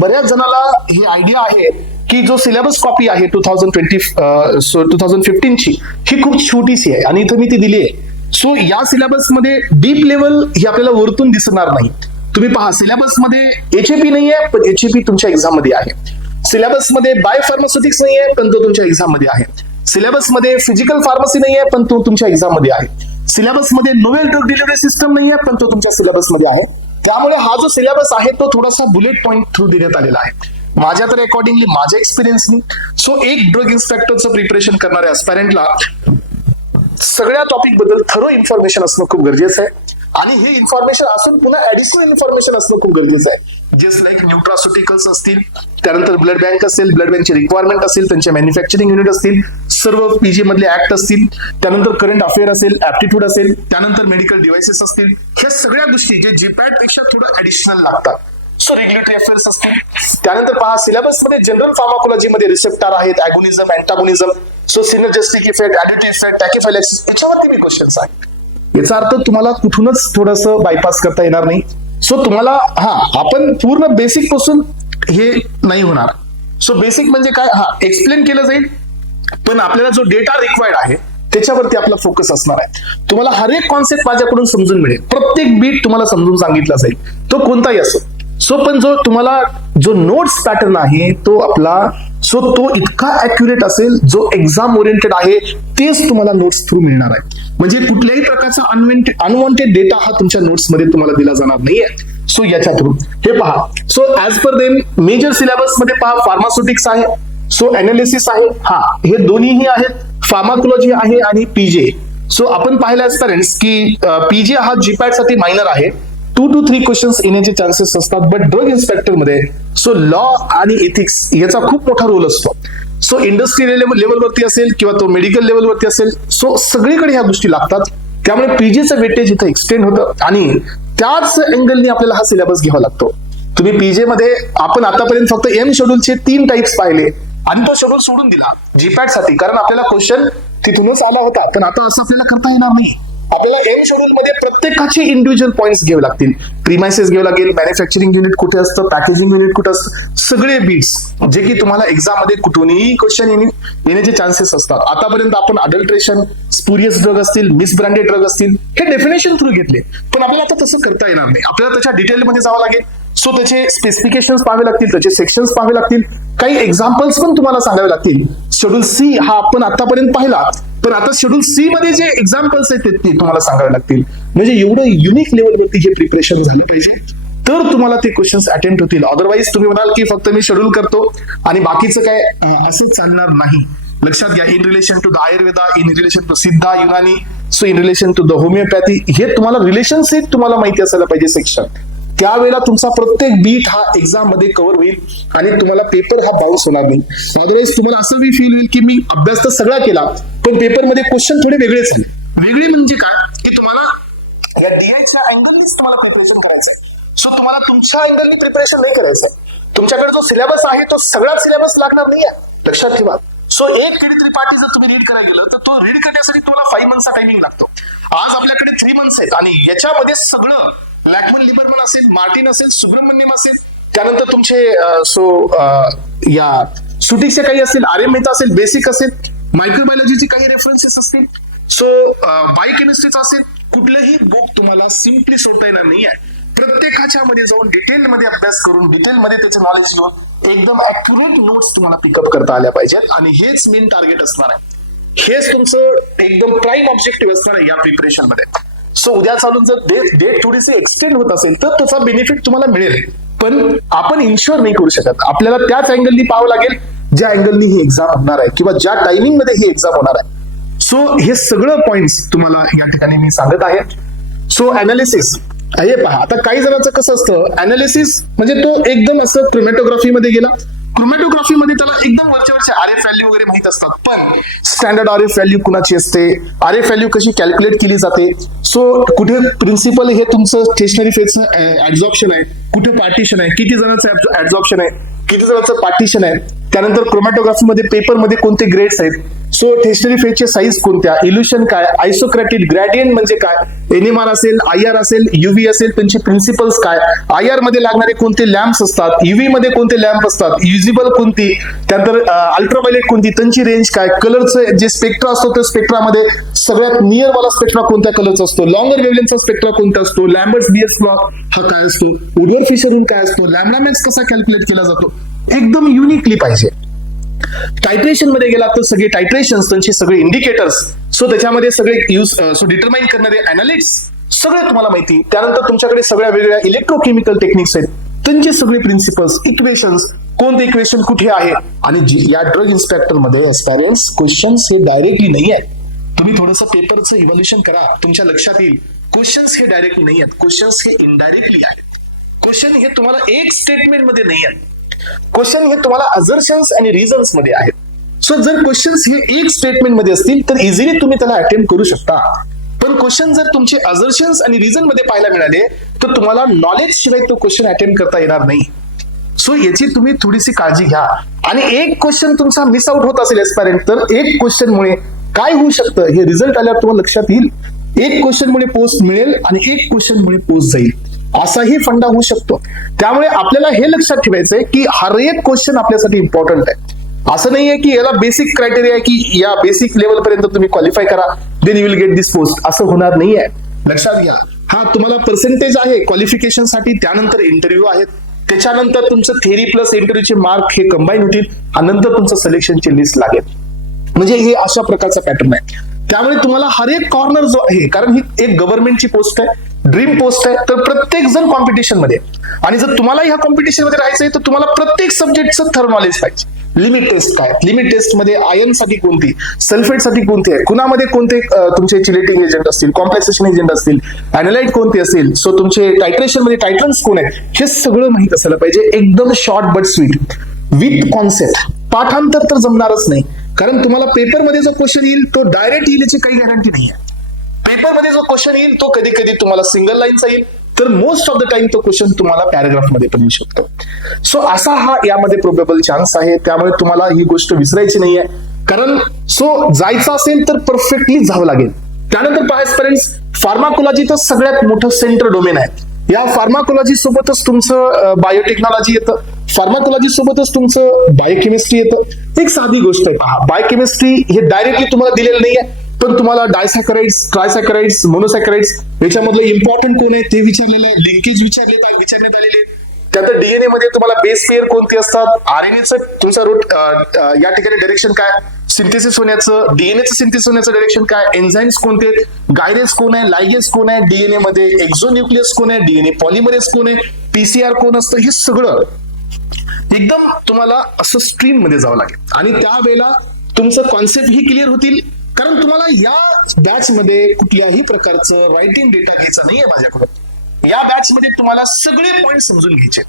बऱ्याच जणाला ही आयडिया आहे की जो सिलेबस कॉपी आहे 2015 ची ही खूप छोटीशी आहे आणि इथं मी ती दिली आहे. सो या सिलेबस मध्ये डीप लेवल ही आपल्याला वरतून दिसणार नाही. तुम्ही पहा सिलेबस मध्ये एचएपी नाही आहे पण एचएपी तुमच्या एक्झाम मध्ये आहे. सिलेबस मध्ये बाय फार्मास्युटिक्स नाही आहे पण तो तुमच्या एक्झाम मध्ये आहे. सिलेबस मध्ये फिजिकल फार्मसी नाही आहे पण तो तुमच्या एक्झाम मध्ये आहे. सिलेबस मध्ये नोवेल ड्रग डिलिव्हरी सिस्टम नाही आहे पण तो तुमच्या सिलेबस मध्ये आहे. त्यामुळे हा जो सिलेबस आहे तो थोडासा बुलेट पॉइंट थ्रू देण्यात आलेला आहे. माझ्या तर अकॉर्डिंगली माझ्या एक्सपिरियन्सनी सो एक ड्रग इन्स्पेक्टरचं प्रिपरेशन करणाऱ्या एस्पायरंटला सगळ्या टॉपिक बद्दल थरो इन्फॉर्मेशन असणं खूप गरजेचं आहे. आणि हे इन्फॉर्मेशन असून पुन्हा ऍडिशनल इन्फॉर्मेशन असणं खूप गरजेचं आहे. जस्ट लाईक न्यूट्रास्युटिकल्स असतील, त्यानंतर ब्लड बँक असेल, ब्लड बँकची रिक्वायरमेंट असेल, त्यांचे मॅन्युफॅक्चरिंग युनिट असतील, सर्व पीजी मधले ऍक्ट असतील, त्यानंतर करंट अफेअर असेल, ऍप्टिट्यूड असेल, त्यानंतर मेडिकल डिव्हाइसेस असतील, ह्या सगळ्या गोष्टी जे जीपॅट पेक्षा थोडं ऍडिशनल लागतात. सो रेग्युलेटरी अफेअर्स असतील. त्यानंतर पहा सिलेबस मध्ये जनरल फार्माकोलॉजी मध्ये रिसेप्टर आहेत, agonism, antagonism, so synergistic effect, additive effect, tachyphylaxis याच्यावरती मी क्वेश्चन्स आहेत. याचा अर्थ तुम्हाला कुठूनच थोडंसं बायपास करता येणार नाही. सो तुम्हाला आपण पूर्ण बेसिक पासून हे नाही होणार. सो बेसिक म्हणजे काय एक्सप्लेन केलं जाईल पण आपल्याला जो डेटा रिक्वायर्ड आहे त्याच्यावरती आपला फोकस असणार आहे. तुम्हाला हर एक कॉन्सेप्ट माझ्याकडून समजून मिळेल, प्रत्येक बीट तुम्हाला समजून सांगितला जाईल, तो कोणताही असो. सो पण जो तुम्हाला जो नोट्स पॅटर्न आहे तो आपला तो इतका अॅक्युरेट असेल, जो एक्झाम ओरिएंटेड आहे तेच तुम्हाला नोट्स थ्रू मिळणार आहे. म्हणजे कुठल्याही प्रकारचा अनवॉन्टेड डेटा हा तुमच्या नोट्स मध्ये तुम्हाला दिला जाणार नाहीये. सो याच्या थ्रू हे पहा. So as per them major syllabus मध्ये पहा फार्मास्युटिक्स आहे, सो अनालिसिस आहे, हा हे दोन्हीही आहेत, फार्माकोलॉजी आहे आणि पीजे. सो आपण पाहिलं एस्पिरंट्स की पीजे हा जीपॅट साठी मायनर आहे, 2 to 3 क्वेश्चन्स येण्याचे चान्सेस असतात. बट ड्रग इन्स्पेक्टर मध्ये सो लॉ आणि एथिक्स याचा खूप मोठा रोल असतो. सो इंडस्ट्रियल लेवलवरती असेल किंवा तो मेडिकल लेवलवरती असेल, सो सगळीकडे ह्या गोष्टी लागतात. त्यामुळे पीजेचं वेटेज इथं एक्सटेंड होतं आणि त्याच अँगलनी आपल्याला हा सिलेबस घ्यावा लागतो. तुम्ही पीजे मध्ये आपण आतापर्यंत फक्त एम शेड्यूलचे 3 टाइप्स पाहिले आणि तो शेड्यूल सोडून दिला जीपॅट साठी, कारण आपल्याला क्वेश्चन तिथूनच आला होता. पण आता असं आपल्याला करता येणार नाही. आपल्याला एम शेड्यूल मध्ये प्रत्येकाचे इंडिव्हिज्युअल पॉइंट्स घ्यावे लागतील, प्रिमायसेस घ्यावे लागेल, मॅन्युफॅक्चरिंग युनिट कुठे असतं, पॅकेजिंग युनिट कुठे असतं, सगळे बीट्स जे की तुम्हाला एक्झाम मध्ये कुठूनही क्वेश्चन येण्याचे चान्सेस असतात. आतापर्यंत आपण अडल्ट्रेशन, स्पुरियस ड्रग असतील, मिसब्रँडेड ड्रग असतील, हे डेफिनेशन थ्रू घेतले. पण आपल्याला आता तसं करता येणार नाही. आपल्याला त्याच्या डिटेलमध्ये जावं लागेल. सो त्याचे स्पेसिफिकेशन्स पाहावे लागतील, त्याचे सेक्शन्स पाहावे लागतील, काही एक्झाम्पल्स पण तुम्हाला सांगावे लागतील. शेड्यूल सी हा आपण आतापर्यंत पाहिला, पण आता शेड्यूल सी मध्ये जे एक्झाम्पल्स आहेत ते तुम्हाला सांगावे लागतील. म्हणजे एवढं युनिक लेवलवरती हे प्रिपरेशन झालं पाहिजे, तर तुम्हाला ते क्वेश्चन्स अटेम्प्ट होतील. अदरवाईज तुम्ही म्हणाल की फक्त मी शेड्यूल करतो आणि बाकीचं काय, असंच चालणार नाही. लक्षात घ्या, in relation to the Ayurveda, in relation to Siddha, Unani, so in relation to the homeopathy, हे तुम्हाला रिलेशनशिप तुम्हाला माहिती असायला पाहिजे सेक्शन. त्यावेळेला तुमचा प्रत्येक बीट हा एक्झाम मध्ये कव्हर होईल आणि तुम्हाला पेपर हा बाउन्स होणार नाही. अदरवाईज तुम्हाला असं बी फील होईल की मी अभ्यास तर सगळा केला, पण पेपरमध्ये क्वेश्चन थोडे वेगळेच झाले. वेगळे म्हणजे काय, की तुम्हाला या डीआयच्या अँगलनीच तुम्हाला प्रिपरेशन करायचंय. सो तुम्हाला तुमच्या अँगलनी प्रिपरेशन नाही करायचंय. तुमच्याकडे जो सिलेबस आहे तो सगळाच सिलेबस लागणार नाहीये, लक्षात ठेवा. सो एक केडी त्रिपाठी जर तुम्ही रीड करायला गेलं तर तो रीड करण्यासाठी तुम्हाला 5 मंथचा टायमिंग लागतो. आज आपल्याकडे 3 मंथ्स आहेत आणि याच्यामध्ये सगळं लॅकमन लिबरमन असेल, मार्टिन असेल, सुब्रमण्यम असेल, त्यानंतर तुमचे या सुटिकचे काही असतील, आर्यन मेहता असेल, बेसिक असेल, मायक्रोबायोलॉजीचे काही रेफरन्सेस असतील, सो बायोकेमिस्ट्रीचं असेल, कुठलंही बुक तुम्हाला सिम्पली सोडता येणार नाही आहे. प्रत्येकाच्या मध्ये जाऊन डिटेलमध्ये अभ्यास करून डिटेलमध्ये त्याचं नॉलेज घेऊन एकदम ऍक्युरेट नोट्स तुम्हाला पिकअप करता आल्या पाहिजेत आणि हेच मेन टार्गेट असणार आहे. हेच तुमचं एकदम प्राईम ऑब्जेक्टिव्ह असणार आहे या प्रिपरेशन मध्ये. सो उद्या चालून जर डेट थोडीशी एक्सटेंड होत असेल तर त्याचा बेनिफिट तुम्हाला मिळेल, पण आपण इन्शुअर नाही करू शकत. आपल्याला त्याच अँगलनी पाहावं लागेल ज्या अँगलनी ही एक्झाम होणार आहे किंवा ज्या टायमिंग मध्ये ही एक्झाम होणार आहे. सो हे सगळं पॉइंट्स तुम्हाला या ठिकाणी मी सांगत आहे. सो अनालिसिस हे पहा, आता काही जणांचं कसं असतं, अनालिसिस म्हणजे तो एकदम असं क्रोमॅटोग्राफी मध्ये गेला. क्रोमॅटोग्राफी मध्ये त्याला एकदम वरचे आरएफ व्हॅल्यू वगैरे माहित असतात, पण स्टँडर्ड आरएफ व्हॅल्यू कुणाची असते, आरएफ व्हॅल्यू कशी कॅल्क्युलेट केली जाते, सो कुठे प्रिन्सिपल हे तुमचं स्टेशनरी फेजचं ऍब्झॉर्प्शन आहे, कुठे पार्टिशन आहे, किती जणांचं ऍब्झॉर्प्शन आहे, किती जणांचं पार्टिशन आहे, त्यानंतर क्रोमॅटोग्राफी मध्ये पेपर मध्ये कोणते ग्रेड्स आहेत, सो स्टेशनरी फेजचे साईज कोणत्या, इल्युशन काय, आयसोक्रॅटिक ग्रेडियंट म्हणजे काय, एनएमआर असेल, आयआर असेल, युव्ही असेल, त्यांचे प्रिन्सिपल्स काय, आयआर मध्ये लागणारे कोणते लॅम्प्स असतात, युव्ही मध्ये कोणते लॅम्प असतात, युजिबल कोणती, त्यानंतर अल्ट्राव्हायलेट कोणती, त्यांची रेंज काय, कलरचं जे स्पेक्ट्रा असतो त्या स्पेक्ट्रामध्ये सगळ्यात नियर वाला स्पेक्ट्रा कोणत्या कलरचा असतो, लॉंगर वेव्हलेंथचा स्पेक्ट्रा कोणता असतो, लॅम्बर्ट्स बीएस प्लॉट हा काय असतो, वुडवर्ड फिशर रूल काय असतो, लॅम्बडा मॅक्स कसा कॅल्क्युलेट केला जातो, एकदम युनिकली पाहिजे. टायट्रेशन मध्ये गेला तर सगळे टायट्रेशन्स, त्यांचे सगळे इंडिकेटर्स, सो त्याच्यामध्ये सगळे यूज सो डिटरमाइन करणारे अनालिटिक्स सगळे तुम्हाला माहिती. त्यानंतर तुमच्याकडे सगळ्या वेगळ्या इलेक्ट्रोकेमिकल टेक्निक्स आहेत, त्यांचे सगळे प्रिन्सिपल्स, इक्वेशन्स, कोणते इक्वेशन कुठे आहे. आणि या ड्रग इन्स्पेक्टर मध्ये एस्पायरन्स क्वेश्चन्स हे डायरेक्टली नाही आहेत. तुम्ही थोडंसं पेपरचं इव्हॅल्युएशन करा, तुमच्या लक्षात येईल क्वेश्चन्स हे डायरेक्टली नाही आहेत, क्वेश्चन्स हे इनडायरेक्टली आहेत. क्वेश्चन हे तुम्हाला एक स्टेटमेंट मध्ये नाही आहेत, क्वेश्चन हे तुम्हाला अजर्शन्स आणि रिझन्स मध्ये आहेत. सो जर क्वेश्चन्स हे एक स्टेटमेंट मध्ये असतील तर इझिली तुम्ही त्याला अटेम्प्ट करू शकता. पण क्वेश्चन जर तुमचे अजर्शन्स आणि रिझन मध्ये पाहायला मिळाले तर तुम्हाला नॉलेज शिवाय तो क्वेश्चन अटेम्प्ट करता येणार नाही. सो याची तुम्ही थोडीशी काळजी घ्या. आणि एक क्वेश्चन तुमचा मिस आउट होत असेल एस्पायरंट, तर एक क्वेश्चन मुळे काय होऊ शकतं हे रिझल्ट आल्यावर तुम्हाला लक्षात येईल. एक क्वेश्चन मुळे पोस्ट मिळेल आणि एक क्वेश्चन मुळे पोस्ट जाईल, असाही फंडा होऊ शकतो. त्यामुळे आपल्याला हे लक्षात ठेवायचंय की हर एक क्वेश्चन आपल्यासाठी इम्पॉर्टंट आहे. असं नाहीये की याला बेसिक क्रायटेरिया आहे की या बेसिक लेवल पर्यंत तुम्ही क्वालिफाय करा then you will get this post, असं होणार नाहीये, लक्षात घ्या. हा तुम्हाला पर्सेंटेज आहे क्वालिफिकेशन साठी, त्यानंतर इंटरव्ह्यू आहेत, त्याच्यानंतर तुमचं थेरी प्लस इंटरव्ह्यूचे मार्क हे कंबाईन होतील आणि नंतर तुमचं सिलेक्शनची लिस्ट लागेल. म्हणजे हे अशा प्रकारचा पॅटर्न आहे. त्यामुळे तुम्हाला हर एक कॉर्नर जो आहे, कारण ही एक गव्हर्नमेंटची पोस्ट आहे, ड्रीम पोस्ट आहे, तर प्रत्येक जण कॉम्पिटिशन मध्ये, आणि जर तुम्हाला ह्या कॉम्पिटिशन मध्ये राहायचंय तर तुम्हाला प्रत्येक सब्जेक्टचं थर नॉलेज पाहिजे. लिमिट टेस्ट काय, लिमिट टेस्ट मध्ये आयन साठी कोणती, सल्फेट साठी कोणती आहे, कुणामध्ये कोणते तुमचे चिलेटिंग एजंट असतील, कॉम्प्लेक्सेशन एजंट असतील, अॅनालाइट कोणते असेल, सो तुमचे टायट्रेशन मध्ये टायट्रन्स कोण आहेत, हे सगळं माहित असायला पाहिजे. एकदम short but sweet with concept. पाठांतर तर जमणारच नाही, कारण तुम्हाला पेपरमध्ये जो क्वेश्चन येईल तो डायरेक्ट येईल याची काही गॅरंटी नाही आहे. पेपरमध्ये जो क्वेश्चन येईल तो कधी कधी तुम्हाला सिंगल लाईनचा येईल, तर मोस्ट ऑफ द टाइम तो क्वेश्चन तुम्हाला पॅराग्राफ मध्ये पण येऊ शकतो. सो असा हा यामध्ये प्रोबेबल चान्स आहे. त्यामुळे तुम्हाला ही गोष्ट विसरायची नाहीये, कारण सो जायचं असेल तर परफेक्टली जावं लागेल. त्यानंतर पाहायपर्यंत फार्माकोलॉजी तर सगळ्यात मोठं सेंटर डोमेन आहे. या फार्माकोलॉजी सोबतच तुमचं बायोटेक्नॉलॉजी येतं, फार्माकोलॉजी सोबतच तुमचं बायोकेमिस्ट्री येतं. एक साधी गोष्ट आहे पहा, बायोकेमिस्ट्री हे डायरेक्टली तुम्हाला दिलेलं नाहीये, पण तुम्हाला डायसॅकराइड्स, ट्रायसॅकराइड्स, मोनोसॅकराइड्स याच्यामधलं इम्पॉर्टंट कोण आहे ते विचारलेलं आहे, लिंकेज विचारण्यात आलेले. त्यानंतर डीएनए मध्ये तुम्हाला बेस पेअर कोणते असतात, आरएनएचं तुमचा रूट या ठिकाणी डायरेक्शन काय, सिंथेसिस होण्याचं, डीएनएचं सिंथेसिस होण्याचं डायरेक्शन काय, एन्झाइम्स कोणते, गायरेस कोण आहे, लायगेस कोण आहे, डीएनए मध्ये एक्झोन्यूक्लियस कोण आहे, डीएनए पॉलिमरेस कोण आहे, पीसीआर कोण असतं, हे सगळं एकदम तुम्हाला असं स्ट्रीम मध्ये जावं लागेल. आणि त्यावेळेला तुमचं कॉन्सेप्ट ही क्लिअर होतील, कारण तुम्हाला या बॅच मध्ये कुठल्याही प्रकारचं रायटिंग डेटा घ्यायचा नाहीये माझ्याकडून. या बॅच मध्ये तुम्हाला सगळे पॉइंट समजून घ्यायचे,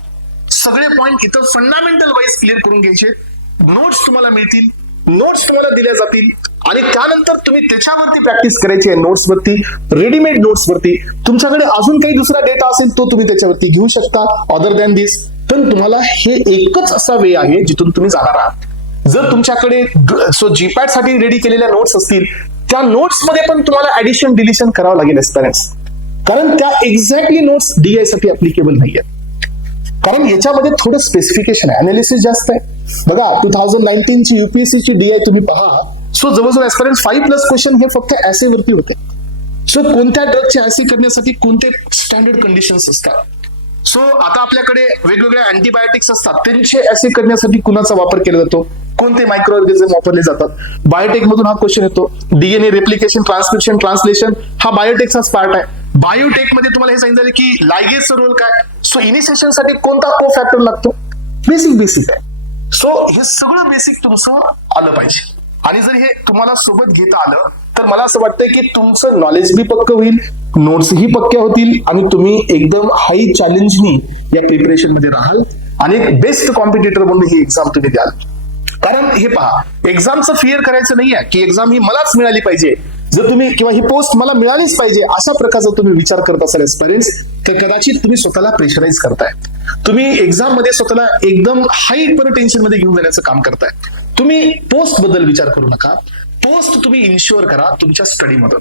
सगळे पॉइंट इथं फंडामेंटल वाईज क्लिअर करून घ्यायचे. नोट्स तुम्हाला मिळतील, नोट्स तुम्हाला दिल्या जातील, आणि त्यानंतर तुम्ही त्याच्यावरती प्रॅक्टिस करायची आहे. नोट्स वरती, रेडीमेड नोट्स वरती. तुमच्याकडे अजून काही दुसरा डेटा असेल तो तुम्ही त्याच्यावरती घेऊ शकता अदर दॅन दिस. पण तुम्हाला हे एकच असा वे आहे जिथून तुम्ही जाणार आहात. जर तुमच्याकडे सो जीपॅट साठी रेडी केलेल्या नोट्स असतील, त्या नोट्स मध्ये पण तुम्हाला ऍडिशन डिलिशन करावं लागेल एस्पिरंट्स, कारण त्या एक्झॅक्टली नोट्स डीआय साठी अप्लिकेबल नाहीये. कारण याच्यामध्ये थोडं स्पेसिफिकेशन आहे, अनालिसिस जास्त आहे. बघा 2019 ची युपीएससी ची डीआय तुम्ही पहा, सो जवळजवळ एस्पिरंट्स 5+ क्वेश्चन हे फक्त ऍसे वरती होते. सो कोणत्या ड्रगचे ऍसे करण्यासाठी कोणते स्टँडर्ड कंडिशन्स असतात. सो आता आपल्याकडे वेगवेगळ्या अँटीबायोटिक्स असतात, त्यांचे ऍसे करण्यासाठी कुणाचा वापर केला जातो, कोणते मायक्रो ऑर्गॅनिझम वापरले जातात. बायोटेक मधून हा क्वेश्चन येतो. डीएनए रेप्लिकेशन, ट्रान्सक्रिप्शन, ट्रान्सलेशन हा बायोटेकचाच पार्ट आहे. बायोटेक मध्ये तुम्हाला हे सांगितलं की लायगेसचा रोल काय, सो इनिशिएशन साठी कोणता को फॅक्टर लागतो, बेसिक आहे. सो हे सगळं बेसिक तुमचं आलं पाहिजे. आणि जर हे तुम्हाला सोबत घेता आलं तर मला असं वाटतंय की तुमचं नॉलेज बी पक्क होईल, नोट्सही पक्क्या होतील, आणि तुम्ही एकदम हाय चॅलेंजनी या प्रिपरेशन मध्ये राहाल आणि बेस्ट कॉम्पिटिटर म्हणून ही एक्झाम तुम्ही द्याल. कारण हे पहा, एक्झामचं फिअर करायचं नाहीये की एक्झाम ही मलाच मिळाली पाहिजे, जर तुम्ही किंवा ही पोस्ट मला मिळालीच पाहिजे अशा प्रकारचा तुम्ही विचार करत असाल एस्पिरंट्स, तर कदाचित तुम्ही स्वतःला प्रेशराईज करताय. तुम्ही एक्झाम मध्ये स्वतःला एकदम हायपर टेन्शन मध्ये घेऊन जाण्याचं काम करताय. तुम्ही पोस्ट बद्दल विचार करू नका. पोस्ट तुम्ही इन्श्युअर करा तुमच्या स्टडी मधून.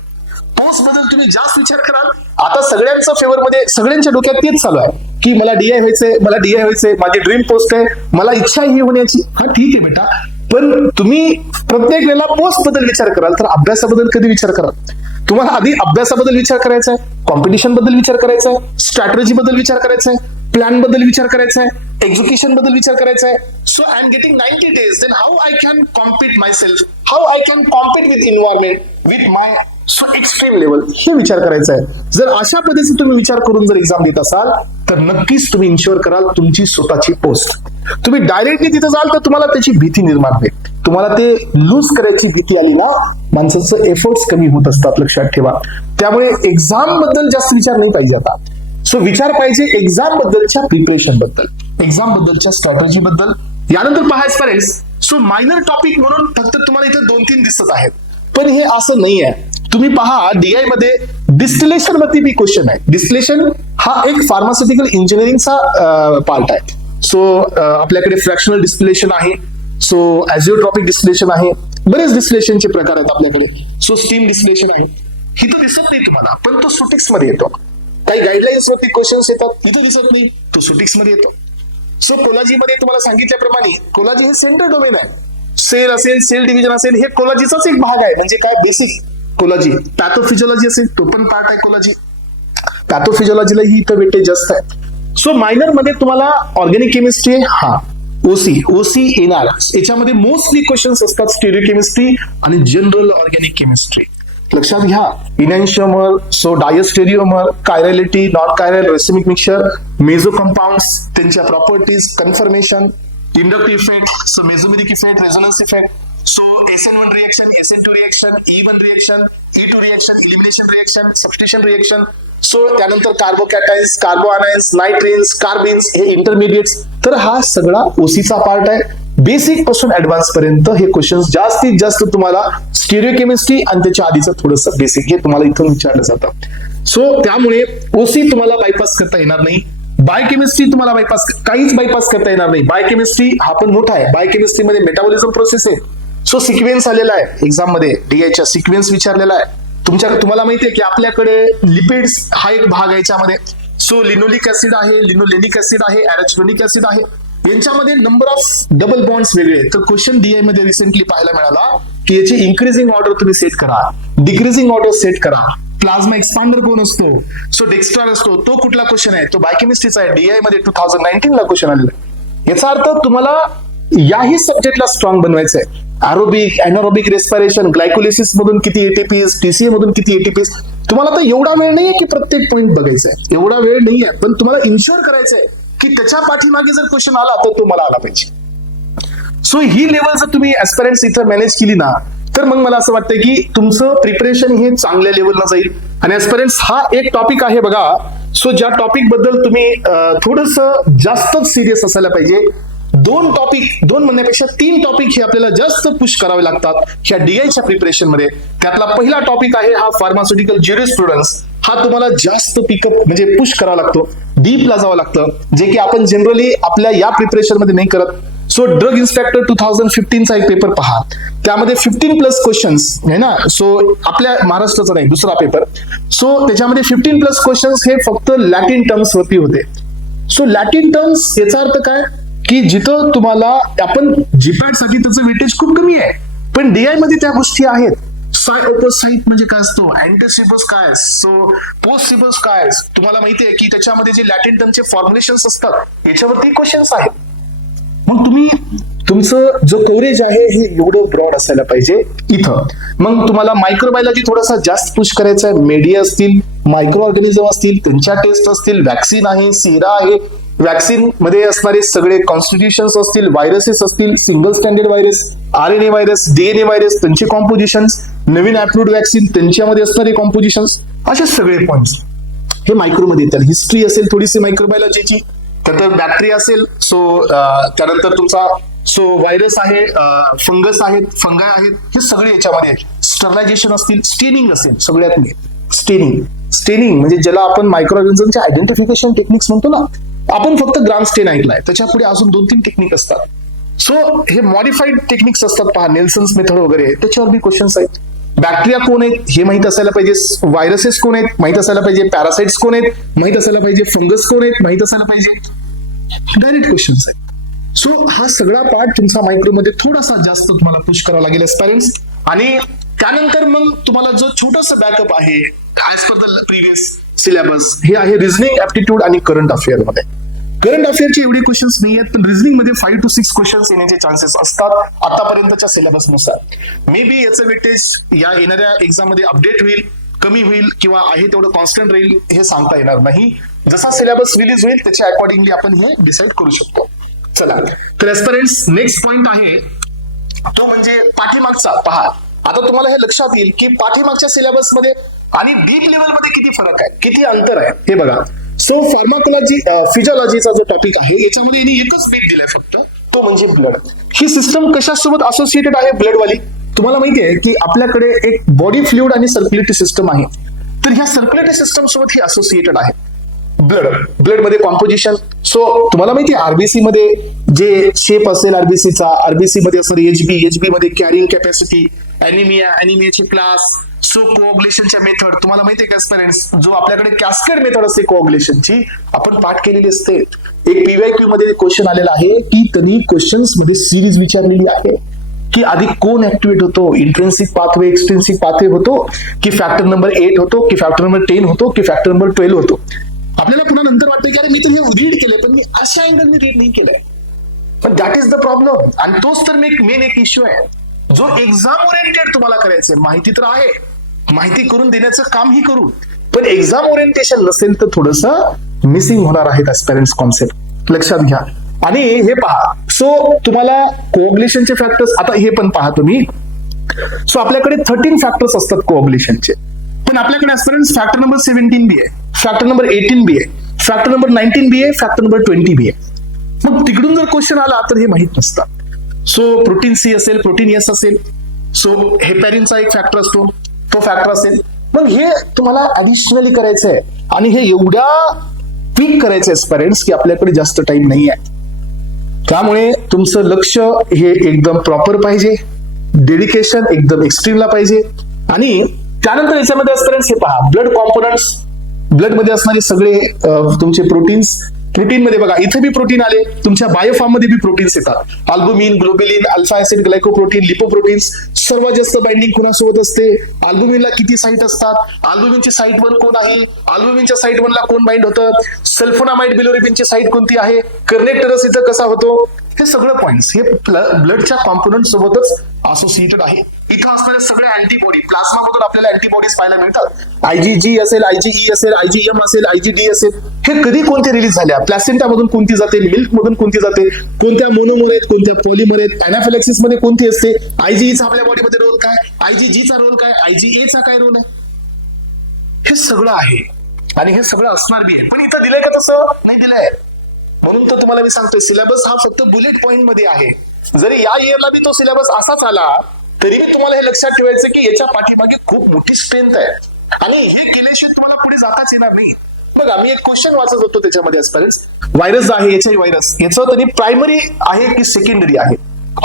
पोस्ट बद्दल तुम्ही जास्त विचार कराल. आता सगळ्यांचं फेवर मध्ये, सगळ्यांच्या डोक्यात तेच चालू आहे की मला डीआय व्हायचंय, माझी ड्रीम पोस्ट आहे, मला इच्छा ही होण्याची. हा ठीक आहे बेटा, पण तुम्ही प्रत्येक वेळेला पोस्ट बद्दल विचार कराल तर अभ्यासाबद्दल कधी विचार कराल. तुम्हाला आधी अभ्यासाबद्दल विचार करायचा आहे, कॉम्पिटिशन बद्दल विचार करायचा आहे, स्ट्रॅटेजी बद्दल विचार करायचा आहे, प्लॅन बद्दल विचार करायचा आहे, एक्झिक्युशन बद्दल विचार करायचा आहे. So I am getting 90 days, then how I can compete myself, how I can compete with environment, with my extreme level, हे विचार करायचा आहे. जर अशा पद्धतीने तुम्ही विचार करून जर एक्झाम देत असाल तर नक्कीच तुम्ही इन्श्युअर कराल तुमची स्वतःची पोस्ट. तुम्ही डायरेक्टली तिथे जाल तर तुम्हाला त्याची भीती निर्माण होईल. तुम्हाला ते लूज करायची भीती आली ना, माणसाचं एफर्ट्स कमी होत असतात, लक्षात ठेवा. त्यामुळे एक्झाम बद्दल जास्त विचार नाही पाहिजे आता. सो विचार पाहिजे एक्झाम बद्दलच्या प्रिपरेशन बद्दल, एक्झाम बद्दलच्या स्ट्रॅटेजी बद्दल. यानंतर पाहायचं पडेल, सो मायनर टॉपिक म्हणून फक्त तुम्हाला इथे 2-3 दिसत आहेत, पण हे असं नाही आहे. तुम्ही पहा डीआय मध्ये डिस्टिलेशन वरती बी क्वेश्चन आहे. डिस्टिलेशन हा एक फार्मास्युटिकल इंजिनिअरिंगचा पार्ट आहे. सो आपल्याकडे फ्रॅक्शनल डिस्टिलेशन आहे, सो ॲझिओट्रॉपिक डिस्टिलेशन आहे, बरेच डिस्टिलेशनचे प्रकार आहेत आपल्याकडे. सो स्टीम डिस्टिलेशन आहे, ही तर दिसत नाही तुम्हाला, पण तो सुटिक्स मध्ये येतो. काही गाईडलाईन्स वरती क्वेश्चन्स येतात, तिथं दिसत नाही, तो सुटिक्स मध्ये येतो. सो कोलॉजी मध्ये तुम्हाला सांगितल्याप्रमाणे कोलॉजी हे सेंट्रल डोमेन आहे. सेल असेल, सेल डिव्हिजन असेल, हे कोलॉजीचाच एक भाग आहे. म्हणजे काय, बेसिक कोलॉजी. पॅथोफिजिओलॉजी असेल, तो पण पार्ट आहे कोलॉजी. पॅथोफिजिओलॉजीला ही इथं वेटेज जास्त आहे. सो मायनर मध्ये तुम्हाला ऑर्गॅनिक केमिस्ट्री, हा ओसी येणार. याच्यामध्ये मोस्टली क्वेश्चन्स असतात स्टेरिओकेमिस्ट्री आणि जनरल ऑर्गॅनिक केमिस्ट्री. लक्षात घ्या, enantiomer, so diastereomer, chirality, non chiral, racemic mixture, meso compounds, त्यांच्या properties, conformation, inductive effect, so mesomeric effect, resonance effect. So SN1 reaction, SN2 reaction, E1 reaction, E2 reaction, elimination reaction, substitution reaction. So त्यानंतर कार्बोकॅटाइन्स, कार्बोआनाइन्स, नायट्रीन्स, कार्बिन्स हे इंटरमिडिएट्स. तर हा सगळा ओसीचा part आहे. Basic पासून advance पर्यंत हे क्वेश्चन्स जास्तीत जास्त तुम्हाला स्टिरियोकेमिस्ट्री आणि त्याच्या आधीचं थोडंसं बेसिक हे तुम्हाला इथून विचारलं जातं. सो त्यामुळे ओसी तुम्हाला बायपास करता येणार नाही. बायोकेमिस्ट्री तुम्हाला काहीच बायपास करता येणार नाही. बायोकेमिस्ट्री हा पण मोठा आहे. बायोकेमिस्ट्रीमध्ये मेटाबॉलिझम प्रोसेस आहे. सो सिक्वेन्स आलेला आहे एक्झाम मध्ये, डीआयच्या सिक्वेन्स विचारलेला आहे. तुम्हाला माहितीये की आपल्याकडे लिपिड्स हा एक भाग आहे याच्यामध्ये. सो लिनोलिक ऍसिड आहे, लिनोलेनिक ऍसिड आहे, ऍरेचिडोनिक ऍसिड आहे. यांच्यामध्ये नंबर ऑफ डबल बॉन्ड्स वेगळे. तर क्वेश्चन डीआय मध्ये रिसेंटली पाहायला मिळाला की याची इन्क्रीजिंग ऑर्डर तुम्ही सेट करा, डिक्रीजिंग ऑर्डर सेट करा. प्लाझ्मा एक्सपांडर कोण असतो? सो डेक्स्ट्रार असतो. तो कुठला क्वेश्चन आहे? तो बायोकेमिस्ट्रीचा आहे. डीआय मध्ये 2019 ला क्वेश्चन आलेला आहे. याचा अर्थ तुम्हाला याही सब्जेक्टला स्ट्रॉंग बनवायचं आहे. एरोबिक, एनारोबिक रेस्पिरेशन, ग्लायकोलिसिस मधून किती एटीपीज, टीसीए मधून किती एटीपीज. तुम्हाला तर एवढा वेळ नाहीये की प्रत्येक पॉईंट बघायचा आहे, एवढा वेळ नाहीये. पण तुम्हाला इन्शुअर करायचंय की त्याच्या पाठीमागे जर क्वेश्चन आला तर तो मला आला पाहिजे. सो ही लेवल जर तुम्ही ऍस्पिरंट्स इथं मॅनेज केली ना, तर मग मला असं वाटतं की तुमचं प्रिपरेशन हे चांगल्या लेवलला जाईल. आणि ऍस्पिरंट्स हा एक टॉपिक आहे बघा. सो ज्या टॉपिक बद्दल तुम्ही थोडंसं जास्तच सिरियस असायला पाहिजे. दोन म्हणण्यापेक्षा 3 टॉपिक हे आपल्याला जास्त पुश करावे लागतात ह्या डीआयच्या प्रिपरेशन मध्ये. त्यातला पहिला टॉपिक आहे हा फार्मास्युटिकल ज्युरिस्प्रुडन्स. हा तुम्हाला जास्त पिकअप म्हणजे पुश करावा लागतो, डीपला जावं लागतं, जे की आपण जनरली आपल्या या प्रिपरेशन मध्ये नाही करत. सो ड्रग इन्स्पेक्टर 2015 चा एक पेपर पहा, त्यामध्ये 15+ क्वेश्चन्स आहे ना. सो आपल्या महाराष्ट्राचा नाही, दुसरा पेपर. सो त्याच्यामध्ये 15+ क्वेश्चन्स हे फक्त लॅटिन टर्म्स वरती होते. सो लॅटिन टर्म्स याचा अर्थ काय की जिथं तुम्हाला आपण जीपॅट साठी त्याचं वेटेज खूप कमी आहे, पण डीआय मध्ये त्या गोष्टी आहेत. साइट म्हणजे काय असतो, अँटीसिबस काय, सो पोस्टसिबस काय, तुम्हाला माहिती आहे की त्याच्यामध्ये जे लॅटिन टर्मचे फॉर्म्युलेशन्स असतात याच्यावरती क्वेश्चन्स आहेत. मग तुम्ही तुमचं जो कव्हरेज आहे हे एवढं ब्रॉड असायला पाहिजे इथं. मग तुम्हाला मायक्रोबायोलॉजी थोडासा जास्त पुश करायचा आहे. मीडिया असतील, मायक्रो ऑर्गॅनिझम असतील, त्यांच्या टेस्ट असतील, वॅक्सिन आहे, सिरा आहे, वॅक्सिन मध्ये असणारे सगळे कॉन्स्टिट्यूशन्स असतील, व्हायरसेस असतील, single standard virus, RNA virus, DNA virus, त्यांचे कॉम्पोजिशन्स, नवीन अप्रूव्ड वॅक्सिन त्यांच्यामध्ये असणारे कॉम्पोजिशन्स, असे सगळे पॉइंट्स हे मायक्रोमध्ये येतात. हिस्ट्री असेल थोडीशी मायक्रोबायोलॉजीची, त्यानंतर बॅक्टेरिया असेल, सो त्यानंतर तुमचा व्हायरस आहे, फंगस आहेत, फंगाय आहेत, हे सगळे याच्यामध्ये. स्टरलायझेशन असतील, स्टेनिंग असेल, सगळ्यात स्टेनिंग म्हणजे ज्याला आपण मायक्रो ऑर्गॅनिझमचे आयडेंटिफिकेशन टेक्निक्स म्हणतो ना. आपण फक्त ग्राम स्टेन ऐकलाय, त्याच्या पुढे अजून 2-3 टेक्निक असतात. सो हे मॉडिफाईड टेक्निक्स असतात पहा, नेल्सन्स मेथड वगैरे, त्याच्यावर बी क्वेश्चन्स आहेत. बॅक्टेरिया कोण आहेत हे माहित असायला पाहिजे, व्हायरसेस कोण आहेत माहित असायला पाहिजे, पॅरासाइट्स कोण आहेत माहित असायला पाहिजे, फंगस कोण आहेत माहित असायला पाहिजे. डायरेक्ट क्वेश्चन्स आहेत. सो हा सगळा पार्ट तुमचा मायक्रोमध्ये थोडासा जास्त तुम्हाला पुश करावा लागेल एस्पायरन्स. आणि त्यानंतर मग तुम्हाला जो छोटासा बॅकअप आहे as per the previous syllabus हे आहे रिझनिंग, ऍप्टिट्यूड आणि करंट अफेअर मध्ये. करंट अफेअरचे एवढे क्वेश्चन्स नाही आहेत, पण रिझनिंग मध्ये 5 to 6 क्वेश्चन्स येण्याचे चान्सेस असतात आतापर्यंतच्या सिलेबसनुसार. मे बी याचं वेटेज या येणाऱ्या एक्झाम मध्ये अपडेट होईल, कमी होईल किंवा आहे तेवढं कॉन्स्टंट राहील हे सांगता येणार नाही. जसा सिलेबस रिलीज होईल त्याच्या अकॉर्डिंगली आपण हे डिसाईड करू शकतो. चला तर एस्पिरंट्स नेक्स्ट पॉइंट आहे तो म्हणजे पाठीमागचा. पहा आता तुम्हाला हे लक्षात येईल की पाठीमागच्या सिलेबस मध्ये आणि डीप लेवल मध्ये किती फरक आहे, किती अंतर आहे हे बघा. सो फार्माकोलॉजी, फिजिओलॉजीचा जो टॉपिक आहे याच्यामध्ये एकच बीट दिलाय फक्त, तो म्हणजे ब्लड. ही सिस्टम कशासोबत असोसिएटेड आहे ब्लडवाली? तुम्हाला माहिती आहे की आपल्याकडे एक बॉडी फ्लुइड आणि सर्क्युलेटरी सिस्टम आहे. तर ह्या सर्क्युलेटरी सिस्टम सोबत ही असोसिएटेड आहे ब्लड मध्ये कॉम्पोजिशन. सो तुम्हाला माहिती आहे आरबीसी मध्ये जे शेप असेल आरबीसीचा, आरबीसी मध्ये असणारी एचबी मध्ये कॅरिंग कॅपॅसिटी, अॅनिमियाचे क्लास, सो कोऑग्युलेशनच्या मेथड तुम्हाला माहिती आहे का एस्पिरंट्स, जो आपल्याकडे कॅस्केड मेथड असते कोऑग्युलेशनची आपण पाठ केलेली असते. एक पीवायक्यू मध्ये क्वेश्चन आलेला आहे की त्यांनी क्वेश्चन्स मध्ये सिरीज विचारलेली आहे की आधी कोण ऍक्टिव्हेट होतो, इंट्रेन्सिक पाथवे, एक्सट्रिन्सिक पाथवे होतो की फॅक्टर नंबर 8 होतो की फॅक्टर नंबर 10 होतो की फॅक्टर नंबर 12 होतो. आपल्याला पुन्हा नंतर वाटतं की अरे मी तर हे रीड केलंय पण मी अशा अँगलने रीड नाही केलंय. पण दॅट इज द प्रॉब्लेम. आणि तोच तर मेन एक इश्यू आहे जो एक्झाम ओरिएंटेड तुम्हाला करायचंय. माहिती तर आहे, माहिती करून देण्याचं काम ही करू, पण एक्झाम ओरिएंटेशन नसेल तर थोडंसं मिसिंग होणार आहेत एस्पिरंट्स कॉन्सेप्ट. लक्षात घ्या. आणि हे पहा, सो तुम्हाला कोऑग्युलेशनचे फॅक्टर्स, आता हे पण पहा तुम्ही. सो आपल्याकडे 13 फॅक्टर्स असतात कोऑग्युलेशनचे, पण आपल्याकडे ऍस्पिरंट्स फॅक्टर नंबर 17 बी आहे, फॅक्टर नंबर 18 बी आहे, फॅक्टर नंबर 19 बी आहे, फॅक्टर नंबर 20 बी आहे. मग तिकडून जर क्वेश्चन आला तर हे माहित नसतं. सो प्रोटीन सी असेल, प्रोटीन एस असेल, सो हेपॅरिनचा एक फॅक्टर असतो, तो फॅक्टर असेल. मग हे तुम्हाला ऍडिशनली करायचं आहे आणि हे एवढ्या क्विक करायचं आहे पेरेंट्स की आपल्याकडे जास्त टाइम नाही आहे. त्यामुळे तुमचं लक्ष हे एकदम प्रॉपर पाहिजे, डेडिकेशन एकदम एक्स्ट्रीमला पाहिजे. आणि त्यानंतर याच्यामध्ये पेरेंट्स हे पहा, ब्लड कॉम्पोनंट्स, ब्लड मध्ये असणारे सगळे तुमचे प्रोटीन्स. प्रोटीन मध्ये बघा, इथे बी प्रोटीन आले, तुमच्या बायोफॉर्म मध्ये बी प्रोटीन्स येतात. Albumin, globulin, alpha acid, glycoprotein, lipoproteins. सर्वात जास्त बाइंडिंग कुणासोबत असते? अल्बुमिनला किती साईट असतात? अल्बुमिनचे साईट 1 कोण आहे? अल्बुमिनच्या साईट 1 ला कोण बाइंड होतं? सल्फोनामाइड बिलोरुबिनची साईट कोणती आहे? कर्नेक्टरस इथं कसा होतो? हे सगळं पॉइंट्स हे ब्लडच्या कॉम्पोनंट सोबतच असोसिएटेड आहे. इथं असणारे सगळे अँटीबॉडी, प्लाझ्मा मधून आपल्याला अँटीबॉडीज पाहायला मिळतात. आयजीजी असेल, आयजीई असेल, आयजीएम असेल, आयजीडी असेल. हे कधी कोणते रिलीज झाल्या? प्लॅसेंटा मधून कोणती जाते? मिल्क मधून कोणती जाते? कोणत्या मोनोमर आहेत, कोणत्या पॉलिमर आहेत? अॅनाफिलॅक्सिस मध्ये कोणती असते? आयजीईचा आपल्या बॉडीमध्ये रोल काय? आयजीजीचा रोल काय? आयजीएचा काय रोल आहे? हे सगळं आहे आणि हे सगळं असणार बी आहे. पण इथं दिलंय का? तसं नाही दिलंय. म्हणून तर तुम्हाला मी सांगतोय, सिलेबस हा फक्त बुलेट पॉइंट मध्ये आहे. जरी या इयरला बी तो सिलेबस असाच आला तरी मी तुम्हाला हे लक्षात ठेवायचं की याच्या पाठीमागे खूप मोठी स्ट्रेंथ आहे आणि हे केल्याशिवाय तुम्हाला पुढे जाताच येणार नाही. बघा, मी एक क्वेश्चन वाचत होतो त्याच्यामध्ये आजपर्यंत, व्हायरस आहे, एचआयव्ही व्हायरस, याचं तरी प्रायमरी आहे की सेकंडरी आहे,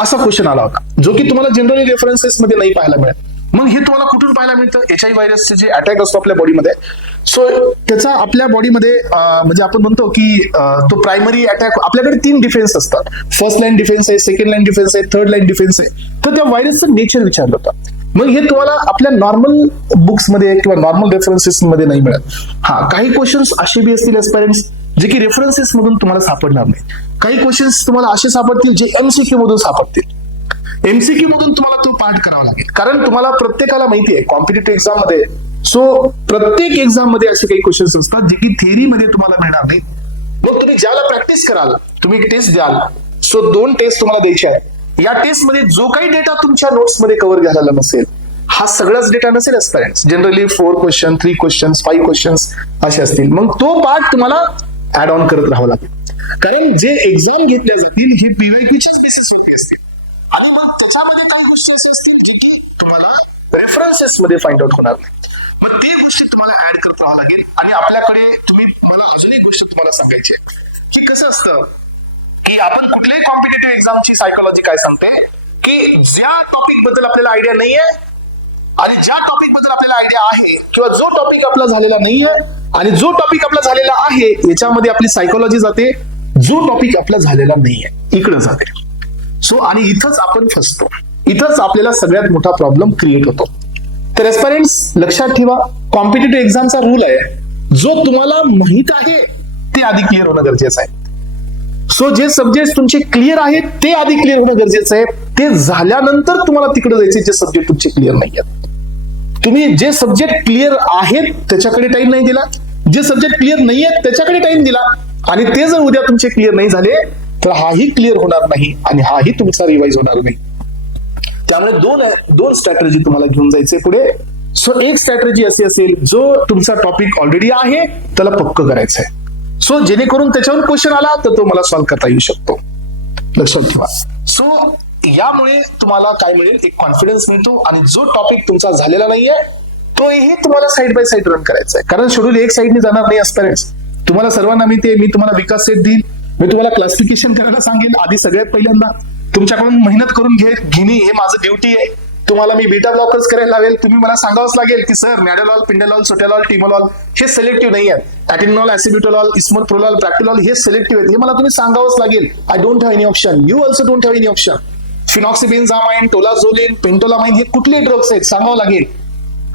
असा क्वेश्चन आला होता, जो की तुम्हाला जनरली रेफरन्सेस मध्ये नाही पाहायला मिळत. मग हे तुम्हाला कुठून पाहायला मिळतं? एचआयव्ही व्हायरसचे जे अटॅक असतो आपल्या बॉडीमध्ये, सो त्याचा आपल्या बॉडीमध्ये म्हणजे आपण म्हणतो की तो प्रायमरी अटॅक, आपल्याकडे 3 डिफेन्स असतात. फर्स्ट लाईन डिफेन्स आहे, सेकंड लाईन डिफेन्स आहे, थर्ड लाईन डिफेन्स आहे. तर त्या व्हायरसचं नेचर विचारलं होतं. मग हे तुम्हाला आपल्या नॉर्मल बुक्समध्ये किंवा नॉर्मल रेफरन्सेस मध्ये नाही मिळत. हा, काही क्वेश्चन्स असे बी असतील एस्पायरंट्स जे की रेफरन्सेस मधून तुम्हाला सापडणार नाही. काही क्वेश्चन्स तुम्हाला असे सापडतील जे एमसीक्यू मधून सापडतील. एमसीक्यू मधून तुम्हाला तो पाठ करावा लागेल, कारण तुम्हाला प्रत्येकाला माहिती आहे कॉम्पिटिटिव्ह एक्झाम मध्ये, सो प्रत्येक एक्झाम मध्ये असे काही क्वेश्चन्स असतात जे की थेअरी मध्ये तुम्हाला मिळणार नाही. मग तुम्ही ज्याला प्रॅक्टिस कराल, तुम्ही एक टेस्ट द्याल, सो 2 टेस्ट तुम्हाला द्यायचे आहेत. या टेस्ट मध्ये जो काही डेटा तुमच्या नोट्स मध्ये कव्हर झालेला नसेल, हा सगळाच डेटा नसेल एस्पायरंट्स. जनरली 4 क्वेश्चन, 3 क्वेश्चन्स, 5 क्वेश्चन्स असे असतील. मग तो पार्ट तुम्हाला ऍड ऑन करत राहावं लागेल, कारण जे एक्झाम घेतले जातील हे पीवायक्यूच्याच बेसिसवरती असतील आणि मग त्याच्यामध्ये काही गोष्टी असे असतील की तुम्हाला रेफरन्सेस मध्ये फाइंड आउट होणार नाही. मग ते गोष्टी तुम्हाला ऍड करत राहावं लागेल. आणि आपल्याकडे मला अजून एक गोष्ट तुम्हाला सांगायची आहे की कसं असतं की आपण कुठल्याही कॉम्पिटिटिव्ह एक्झामची सायकोलॉजी काय सांगते की ज्या टॉपिक बद्दल आपल्याला आयडिया नाहीये आणि ज्या टॉपिक बद्दल आपल्याला आयडिया आहे, किंवा जो टॉपिक आपला झालेला नाहीये आणि जो टॉपिक आपला झालेला आहे, याच्यामध्ये आपली सायकोलॉजी जाते. जो टॉपिक आपला झालेला नाहीये इकडे जाते. सो आणि इथंच आपण फसतो, इथंच आपल्याला सगळ्यात मोठा प्रॉब्लेम क्रिएट होतो. तर एस्पायरंट्स लक्षात ठेवा, कॉम्पिटिटिव्ह एक्झामचा रूल आहे, जो तुम्हाला माहित आहे ते आधी क्लिअर होणं गरजेचं आहे. सो जे सब्जेक्ट तुमचे क्लिअर आहेत ते आधी क्लिअर होणं गरजेचं आहे. ते झाल्यानंतर तुम्हाला तिकडे जायचे जे सब्जेक्ट तुमचे क्लिअर नाही आहेत. तुम्ही जे सब्जेक्ट क्लिअर आहेत त्याच्याकडे टाइम नाही दिला, जे सब्जेक्ट क्लिअर नाही आहेत त्याच्याकडे टाइम दिला, आणि ते जर उद्या तुमचे क्लिअर नाही झाले तर हाही क्लिअर होणार नाही आणि हाही तुमचा रिवाइज होणार नाही. त्यामुळे दोन स्ट्रॅटेजी तुम्हाला घेऊन जायचे पुढे. सो एक स्ट्रॅटेजी अशी असेल, जो तुमचा टॉपिक ऑलरेडी आहे त्याला पक्क करायचं आहे, सो जेणेकरून त्याच्यावर क्वेश्चन आला तर तो मला सॉल्व्ह करता येऊ शकतो. लक्षात ठेवा. सो यामुळे तुम्हाला काय मिळेल, एक कॉन्फिडन्स मिळतो, आणि जो टॉपिक तुमचा झालेला नाहीये तोही तुम्हाला साइड बाय साइड रन करायचा आहे, कारण शेड्यूल एक साइडने जाणार नाही. एस्पिरंट्स तुम्हाला सर्वांना माहिती आहे, मी तुम्हाला विकास सेट देईल, मी तुम्हाला क्लासिफिकेशन करायला सांगेन. आधी सगळ्यात पहिल्यांदा तुमच्याकडून मेहनत करून घेणे हे माझं ड्युटी आहे. तुम्हाला मी बीटा ब्लॉकर्स करायला लावेल. तुम्ही मला सांगावंच लागेल की सर नॅडोलॉल, पिंडोलॉल, सोटॅलॉल, टिमोलॉल हे सिलेक्टिव्ह नाही आहेत, ॲटिनॉल, ॲसिब्युटोलॉल, इस्मोप्रोलॉल, प्रॅक्टिलॉल हे सिलेक्टिव्ह आहेत, हे मला तुम्ही सांगावंच लागेल. I don't have any option, you also don't have any option. Phenoxybenzamine, tolazoline, phentolamine हे कुठले ड्रग्स आहेत सांगावं लागेल,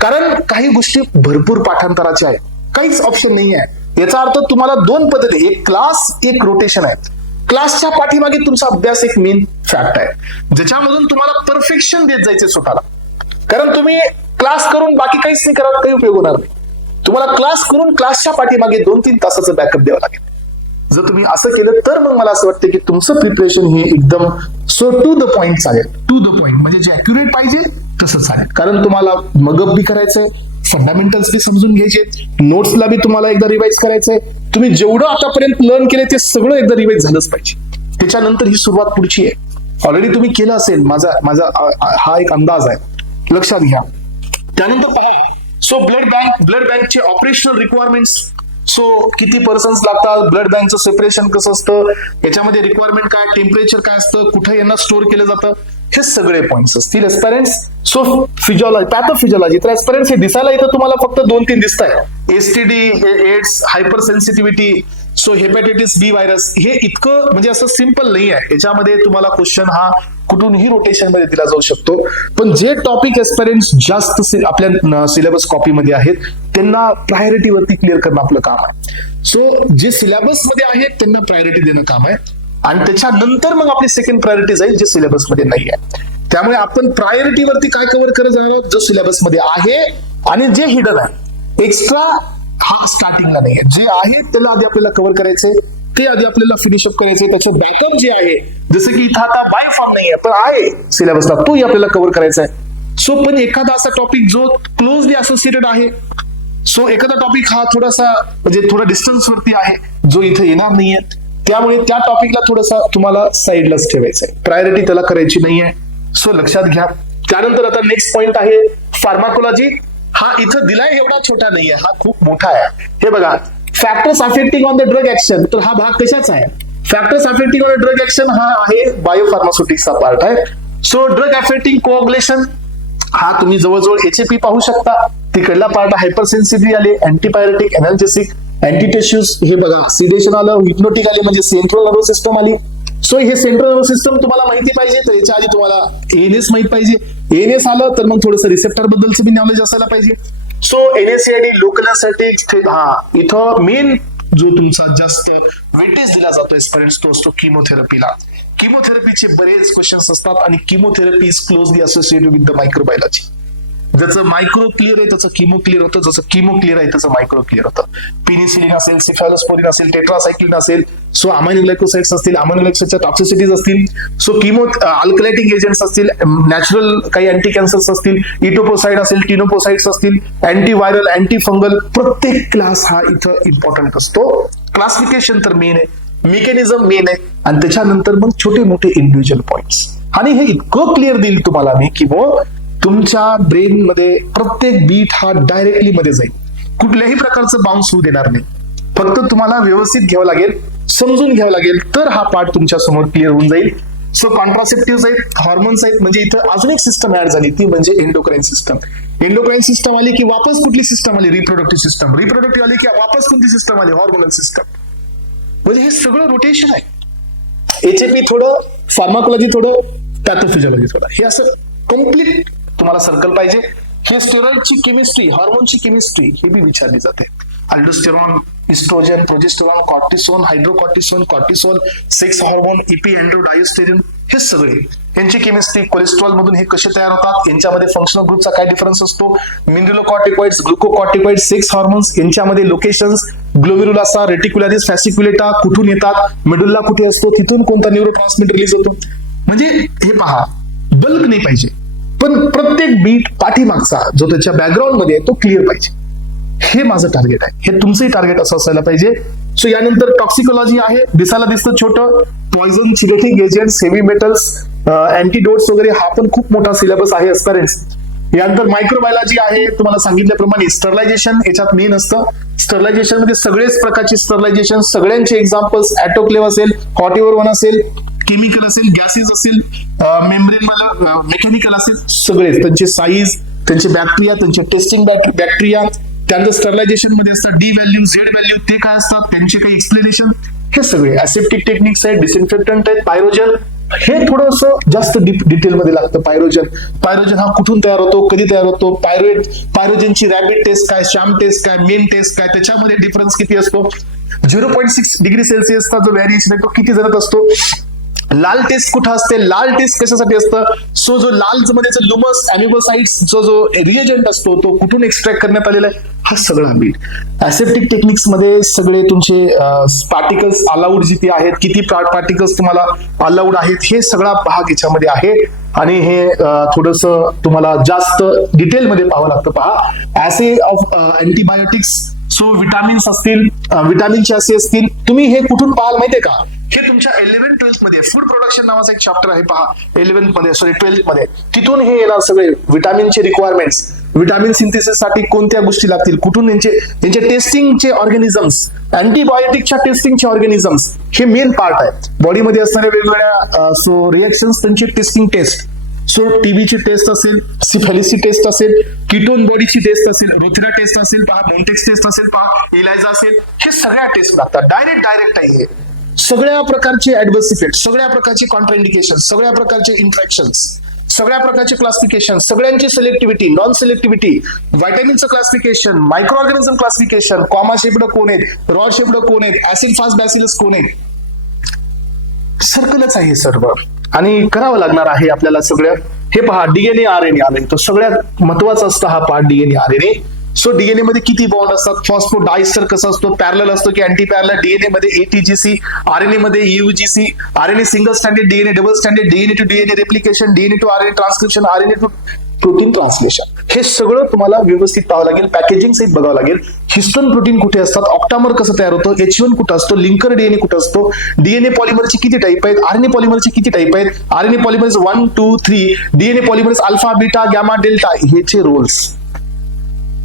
कारण काही गोष्टी भरपूर पाठांतराच्या आहेत, काहीच ऑप्शन नाही आहे. याचा अर्थ तुम्हाला 2 पद्धती, एक क्लास, एक रोटेशन आहे. क्लासच्या पाठीमागे तुमचा अभ्यास एक मेन फॅक्ट आहे, ज्याच्यामधून तुम्हाला परफेक्शन देत जायचे स्वतःला, कारण तुम्ही क्लास करून बाकी काहीच नाही करत, काही उपयोग होणार नाही. तुम्हाला क्लास करून क्लासच्या पाठीमागे 2-3 तासाचं बॅकअप द्यावं लागेल. जर तुम्ही असं केलं तर मग मला असं वाटतं की तुमचं प्रिपरेशन हे एकदम सो टू द पॉइंट चालेल. टू द पॉइंट म्हणजे जे अॅक्युरेट पाहिजे तसं चालेल. कारण तुम्हाला मगअप बी करायचंय, फंडामेंटल्स बी समजून घ्यायचे, नोट्सला बी तुम्हाला एकदा रिवाइज करायचंय. तुम्ही जेवढं आतापर्यंत लर्न केले ते सगळं एकदा रिवाइज झालंच पाहिजे. त्याच्यानंतर ही सुरुवात पुढची आहे. ऑलरेडी तुम्ही केलं असेल, माझा हा एक अंदाज आहे, लक्षात घ्या. त्यानंतर पहा, सो ब्लड बँकचे ऑपरेशनल रिक्वायरमेंट्स. सो किती पर्सन्स लागतात, ब्लड बँकचं सेपरेशन कसं असतं, याच्यामध्ये रिक्वायरमेंट काय, टेम्परेचर काय असतं, कुठे यांना स्टोअर केलं जातं, हे सगळे पॉइंट्स असतील. Aspirants, so physiology, pathophysiology. तर एस्पेरेंट्स हे दिसायला इथं तुम्हाला फक्त 2-3 दिसत आहे. STD, AIDS, hypersensitivity, so hepatitis B virus. हे इतकं म्हणजे असं सिम्पल नाही आहे. याच्यामध्ये तुम्हाला क्वेश्चन हा कुठूनही रोटेशन मध्ये दिला जाऊ शकतो. पण जे टॉपिक एस्पेरेंट्स जास्त आपल्या सिलेबस कॉपीमध्ये आहेत त्यांना प्रायोरिटीवरती क्लिअर करणं आपलं काम आहे. सो जे सिलेबस मध्ये आहेत त्यांना प्रायोरिटी देणं काम आहे. आणि त्याच्यानंतर मग आपली सेकंड प्रायोरिटी जाईल जे सिलेबस मध्ये नाही आहे. त्यामुळे आपण प्रायोरिटीवरती काय कव्हर करत जाणार, जो सिलेबस मध्ये आहे आणि जे हिडन आहे. एक्स्ट्रा हा स्टार्टिंगला नाही आहे. जे आहे त्याला आधी आपल्याला कव्हर करायचंय, ते आधी आपल्याला फिनिश अप करायचंय. त्याचे बॅकअप जे आहे, जसं की इथं आता बाय फॉर्म नाही आहे पण आहे सिलेबसला, तोही आपल्याला कव्हर करायचा आहे. सो पण एखादा असा टॉपिक जो क्लोजली असोसिएटेड आहे, सो एखादा टॉपिक हा थोडासा म्हणजे थोडा डिस्टन्स वरती आहे जो इथे येणार नाहीये, त्यामुळे त्या टॉपिकला थोडासा तुम्हाला साईडलाच ठेवायचं आहे. प्रायोरिटी त्याला करायची नाहीये. सो लक्षात घ्या. त्यानंतर आता नेक्स्ट पॉइंट आहे फार्माकोलॉजी. हा इथं दिलाय एवढा छोटा नाहीये, हा खूप मोठा आहे. हे बघा, factors affecting on the drug action. तर हा भाग कशाचा आहे? Factors affecting on the drug action हा आहे बायोफार्मास्युटिक्सचा पार्ट आहे. सो ड्रग अफेक्टिंग कोऑग्युलेशन हा तुम्ही जवळजवळ एचएपी पाहू शकता. तिकडला पार्ट हायपर सेन्सिटिव्हिटी आले, अँटीपायरेटिक, एनाल्जेसिक, अँटीटेशियस, हे बघा सिडेशन आलं, हिप्नोटिक आले म्हणजे सेंट्रल नर्वस सिस्टम आली. सो हे सेंट्रल नर्वस सिस्टम तुम्हाला माहिती पाहिजे तर याच्या आधी तुम्हाला एएनएस माहित पाहिजे. एएनएस आलं तर मग थोडंसं रिसेप्टर बद्दलचं बी नॉलेज असायला पाहिजे. सो एनएसआयडी, लोकल एनेस्थेटिक, हा इथं मेन जो तुमचा जास्त वेटेज दिला जातो एस्पिरंट्स तो असतो किमोथेरपीला. किमोथेरपीचे बरेच क्वेश्चन्स असतात आणि chemotherapy is closely associated with the microbiology. ज्याचं मायक्रो क्लिअर आहे त्याचं किमो क्लिअर होतं, जसं किमो क्लिअर आहे त्याचं मायक्रो क्लिअर होतं. पिनिसिलिन असेल, सिफॅलोस्पोरिन असेल, टेट्रासायक्लिन असेल, सो अमायनो ग्लायकोसाइड्स असतील, अमायनो ग्लायकोसाइडच्या टॉक्सिसिटीज असतील, सो किमो अल्कलायटिंग एजंट्स असतील, नॅचरल काही अँटी कॅन्सर्स असतील, इटोपोसाइड असेल, टिनोपोसाइड्स असतील, अँटी व्हायरल, अँटी फंगल, प्रत्येक क्लास हा इथं इम्पॉर्टंट असतो. क्लासिफिकेशन तर मेन आहे, मेकॅनिझम मेन आहे आणि त्याच्यानंतर मग छोटे मोठे इंडिव्हिज्युअल पॉइंट्स. आणि हे इतकं क्लिअर देईल तुम्हाला मी की तुमच्या ब्रेन मध्ये प्रत्येक बीट हा डायरेक्टली मध्ये जाईल, कुठल्याही प्रकारचं बाउन्स होऊ देणार नाही. फक्त तुम्हाला व्यवस्थित घ्यावं लागेल, समजून घ्यावं लागेल, तर हा पार्ट तुमच्या समोर क्लिअर होऊन जाईल. सो कॉन्ट्रासेप्टिव्ह आहेत, हॉर्मोन्स आहेत, म्हणजे इथं अजून एक सिस्टम ऍड झाली ती म्हणजे एंडोक्राईन सिस्टम. एंडोक्राईन सिस्टम आली की वापस कुठली सिस्टम आली? Reproductive system. रिप्रोडक्टिव्ह आली की वापस कोणती सिस्टम आली? Hormonal system. म्हणजे हे सगळं रोटेशन आहे. एचएपी थोडं, फार्माकोलॉजी थोडं, पॅथोफिजिओलॉजी थोडं, हे असं कम्प्लीट तुम्हाला सर्कल पाहिजे. हे स्टेरॉइडची केमिस्ट्री, हॉर्मोनची केमिस्ट्री हे बी विचारली जाते. Aldosterone, oestrogen, progesterone, cortisone, hydrocortisone, cortisol, sex hormone, epiandrosterone, हे सगळे यांची केमिस्ट्री. कोलेस्ट्रॉल मधून हे कसे तयार होतात, यांच्यामध्ये फंक्शनल ग्रुपचा काय डिफरन्स असतो, मिनरलोकॉर्टिकॉइड्स, ग्लुकोकॉर्टिकॉइड्स, सेक्स हार्मोन्स यांच्यामध्ये लोकेशन्स, ग्लोमेरुलासा, रेटिक्युलारिस, फॅसिक्युलेटा कुठून येतात, मेडुल्ला कुठे असतो, तिथून कोणता न्यूरोट्रान्समीटर रिलीज होतो. म्हणजे हे पहा, बल्क नाही पाहिजे पण प्रत्येक बीट पाठीमागचा जो त्याच्या बॅकग्राऊंड मध्ये आहे तो क्लिअर पाहिजे. हे माझं टार्गेट आहे, हे तुमचंही टार्गेट असं असायला पाहिजे. सो यानंतर टॉक्सिकोलॉजी आहे, दिसायला दिसतं छोटं, पॉइझन, चिलेटिक एजंट्स, हेवी मेटल्स, अँटीडोट्स वगैरे, हा पण खूप मोठा सिलेबस आहे एस्पिरंट्स. यानंतर मायक्रोबायोलॉजी आहे, तुम्हाला सांगितल्याप्रमाणे स्टरलायझेशन याच्यात मेन असतं. स्टरलायझेशन मध्ये सगळेच प्रकारचे स्टरलायझेशन, सगळ्यांचे एक्झाम्पल्स, ॲटोक्लेव्ह असेल, हॉटिवर वन असेल, केमिकल असेल, गॅसेस असेल, मेम्ब्रेन वाला मेकॅनिकल असेल, सगळेच त्यांचे साईज, त्यांचे बॅक्टेरिया, त्यांचे टेस्टिंग बॅक्टेरिया, त्यानंतर स्टरलायझेशन मध्ये असतात डी व्हॅल्यू, झेड व्हॅल्यू, ते काय असतात, त्यांचे काही एक्सप्लेनेशन, हे सगळे ऍसेप्टिक टेक्निक्स आहेत, डिसइन्फेक्टंट आहेत, पायरोजन, हे थोडंसं जास्त डिटेल मध्ये लागतं. पायरोजन हा कुठून तयार होतो, कधी तयार होतो, पायरोजनची रॅबिट टेस्ट काय, शॅम टेस्ट काय, मेन टेस्ट काय, त्याच्यामध्ये डिफरन्स किती असतो, 0.6 डिग्री सेल्सिअसचा जो व्हॅरिएशन आहे तो किती जणत असतो, लाल टेस्ट कुठं असते, लाल टेस्ट कशासाठी असतं, सो जो लाल मध्ये लुमस अॅमिबोसाइट्स जो रिएजंट असतो तो कुठून एक्सट्रॅक्ट करण्यात आलेला आहे, हा सगळा बीट ऍसेप्टिक टेक्निक्स मध्ये सगळे तुमचे पार्टिकल्स अलाउड जिथे आहेत, किती पार्टिकल्स तुम्हाला अलाउड आहेत, हे सगळा भाग याच्यामध्ये आहे. आणि हे थोडस तुम्हाला जास्त डिटेलमध्ये पाहावं लागतं. पहा, ऍसे ऑफ अँटीबायोटिक्स, सो विटामिन्स असतील, विटामिनचे असे असतील, तुम्ही हे कुठून पाहाल माहितीये का, हे तुमच्या 11th-12th मध्ये फूड प्रोडक्शन नावाचा एक चॅप्टर आहे पहा, 12th मध्ये, तिथून हे येणार सगळे विटामिनचे रिक्वायरमेंट्स, विटामिन सिंथेसिस साठी कोणत्या गोष्टी लागतील, कुठून यांचे टेस्टिंगचे ऑर्गॅनिझम्स, अँटीबायोटिकच्या टेस्टिंगचे ऑर्गॅनिझम्स, हे मेन पार्ट आहे. बॉडीमध्ये असणाऱ्या वेगवेगळ्या सो रिएक्शन्स, त्यांची टेस्टिंग टेस्ट, सो टीबीची टेस्ट असेल, सिफेलिसची टेस्ट असेल, कीटोन बॉडीची टेस्ट असेल, रुथिरा टेस्ट असेल पहा, मोन्टेक्स टेस्ट असेल पहा, इलायझा असेल, हे सगळ्या टेस्ट लागतात. डायरेक्ट आहे हे. सगळ्या प्रकारचे ऍडव्हर्स इफेक्ट, सगळ्या प्रकारचे कॉन्ट्राइंडिकेशन, सगळ्या प्रकारचे इंट्रॅक्शन्स, सगळ्या प्रकारचे क्लासिफिकेशन, सगळ्यांची सिलेक्टिव्हिटी, नॉन सिलेक्टिव्हिटी, व्हायटॅमिनचं classification, microorganism classification, comma shaped कोण आहेत, रॉड शेप्ड कोण आहेत, ऍसिड फास्ट बॅसिलस कोण आहेत, सर्कलच आहे सर्व. आणि करावं लागणार आहे आपल्याला सगळं. हे पहा, डीएनए आरएनए, तो सगळ्यात महत्वाचा असतो हा part, DNA RNA. So DNA मध्ये किती बॉन्ड असतात, फॉस्फोडायस्टर कसं असतो, पॅरलल असतो की अँटी पॅरलल, डीएनए मध्ये एटीजीसी, आरएनए मध्ये UGC, RNA single standard, DNA double standard, DNA to DNA replication, DNA to RNA transcription, RNA to protein translation, हे सगळं तुम्हाला व्यवस्थित पाहावं लागेल, पॅकेजिंग सहित बघावं लागेल. हिस्टोन प्रोटीन कुठे असतात, ऑक्टामर कसं तयार होतं, H1 कुठं असतो, लिंकर डीएनए कुठं असतो, डीएनए पॉलिमरचे किती टाईप आहेत, आरएनए पॉलिमरचे किती टाईप आहेत, RNA polymers 1, 2, 3, DNA polymers alpha, beta, gamma, delta, ह्याचे रोल्स.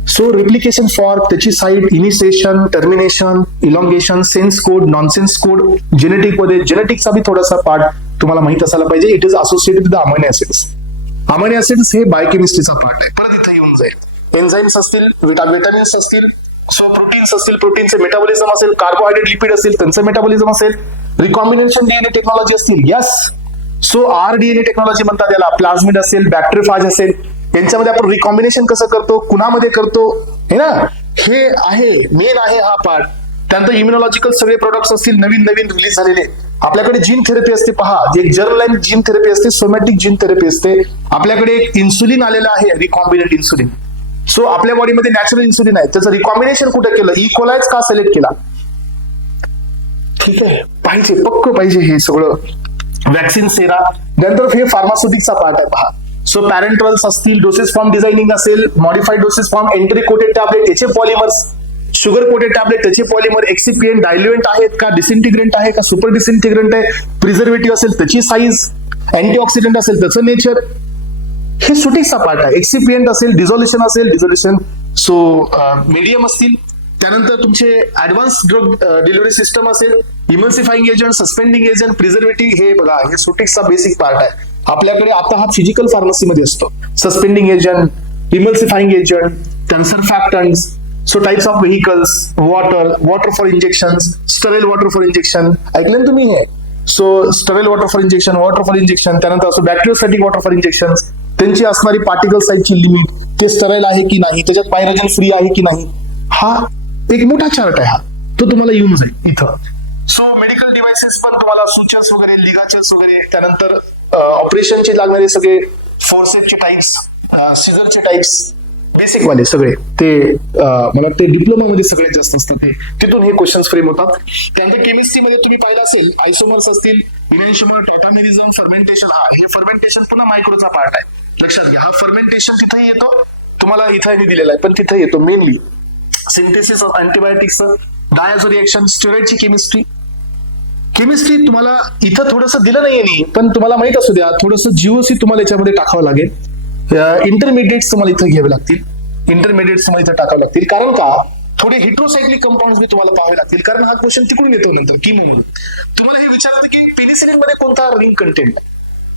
सो रिप्लिकेशन फॉर्क, त्याची side, initiation, termination, elongation, sense code, nonsense code, genetic मध्ये जेनेटिकचा बी थोडासा पार्ट तुम्हाला माहित असायला पाहिजे. It is associated with the amino acids. Amino acids हे बायोकेमिस्ट्रीचा part आहे, परत इथे येऊन जाईल. एन्झाईम्स असतील, विटामिन्स असतील, सो प्रोटीन्स असतील, प्रोटीनचे मेटाबॉलिझम असेल, कार्बोहायड्रेट लिपिड असतील, त्यांचं मेटाबॉलिझम असेल, रिकॉम्बिनेशन डीएनए टेक्नॉलॉजी असतील, यस. सो आरडीएनए टेक्नॉलॉजी म्हणतात याला, प्लाझमिड असेल, बॅक्टेरियोफाज असेल, यांच्यामध्ये आपण रिकॉम्बिनेशन कसं करतो, कुणामध्ये करतो, हे ना, हे आहे मेन आहे हा पार्ट. त्यानंतर इम्युनॉलॉजिकल सगळे प्रोडक्ट्स असतील, नवीन रिलीज झालेले. आपल्याकडे जीन थेरपी असते पहा, एक जर्मलाइन जीन थेरपी असते, सोमॅटिक जीन थेरपी असते. आपल्याकडे एक इन्सुलिन आलेलं आहे, रिकॉम्बिनेंट इन्सुलिन. सो आपल्या बॉडीमध्ये नॅचरल इन्सुलिन आहे, त्याचं रिकॉम्बिनेशन कुठे केलं, इकोलाइज का सिलेक्ट केला, ठीक आहे, पाहिजे पक्क पाहिजे हे सगळं. वॅक्सिन सेरा, नंतर हे फार्मास्युटिक्सचा पार्ट आहे पहा. सो पॅरेंट्रल्स असतील, डोसेस फॉर्म डिझायनिंग असेल, modified doses form, entry coated tablet याचे पॉलिमर्स, शुगर कोटेड टॅबलेट त्याचे पॉलिमर, एक्सिपिएंट डायल्युएंट आहेत का, डिसइंटिग्रेंट आहे का, सुपर डिसइंटिग्रेंट आहे, प्रिझर्वेटिव्ह असेल त्याची साईज, अँटीऑक्सिडंट असेल त्याचं नेचर, हे सुटिक्सचा पार्ट आहे. एक्सिपिएंट असेल, डिझोल्युशन, सो मीडियम असतील, त्यानंतर तुमचे ऍडव्हान्स ड्रग डिलिव्हरी सिस्टम असेल, emulsifying agent, suspending agent, preservative, हे बघा हे सुटिक्सचा बेसिक पार्ट आहे. आपल्याकडे आता हा फिजिकल फार्मसीमध्ये असतो, सस्पेंडिंग एजंट, इमल्सिफाईंग एजंट, त्यानंतर surfactants, so types of vehicles, water for injection, sterile water for injection, ऐकलं ना तुम्ही हे. So sterile water for injection, त्यानंतर असो बॅक्टेरियोस्टॅटिक वॉटर फॉर इंजेक्शन, त्यांची असणारी पार्टिकल साईजची लिमिट, ते स्टरेल आहे की नाही, त्याच्यात पायरोजन फ्री आहे की नाही, हा एक मोठा चार्ट आहे हा, तो तुम्हाला येऊन जाईल इथं. सो मेडिकल डिव्हाइसेस पण तुम्हाला सुचर्स वगैरे, लिगाचर्स वगैरे, त्यानंतर ऑपरेशनचे लागणारे सगळे फोर्सेपचे टाइप्स, सिझरचे टाइप्स, बेसिक वाले सगळे ते मला ते डिप्लोमा मध्ये सगळ्यात जास्त असतात, ते तिथून हे क्वेश्चन्स फ्रेम होतात. त्यानंतर केमिस्ट्रीमध्ये तुम्ही पाहिलं असेल, आयसोमर्स असतील, इनॅन्शियमर, टॉटामेरिझम, फर्मेंटेशन, हा हे फर्मेंटेशन पुन्हा मायक्रोचा पार्ट आहे, लक्षात घ्या. हा फर्मेंटेशन तिथेही येतो, तुम्हाला इथं दिलेला आहे पण तिथे येतो mainly. Synthesis of antibiotics, diazo reaction, स्टेरॉइडची केमिस्ट्री तुम्हाला इथं थोडंसं दिलं नाहीये, पण तुम्हाला माहित असू द्या, थोडंसं जीओसी तुम्हाला याच्यामध्ये टाकावं लागेल. इंटरमिडिएट्स तुम्हाला इथं घ्यावे लागतील, इंटरमिडिएट्स तुम्हाला इथं टाकावं लागतील, कारण का थोडे हेट्रोसायक्लिक कंपाऊंड मी तुम्हाला पाहावे लागतील, कारण हा क्वेश्चन तिकडून येतो नंतर की म्हणून तुम्हाला हे विचारतं की पेनिसिलिन मध्ये कोणता रिंग कंटेंट,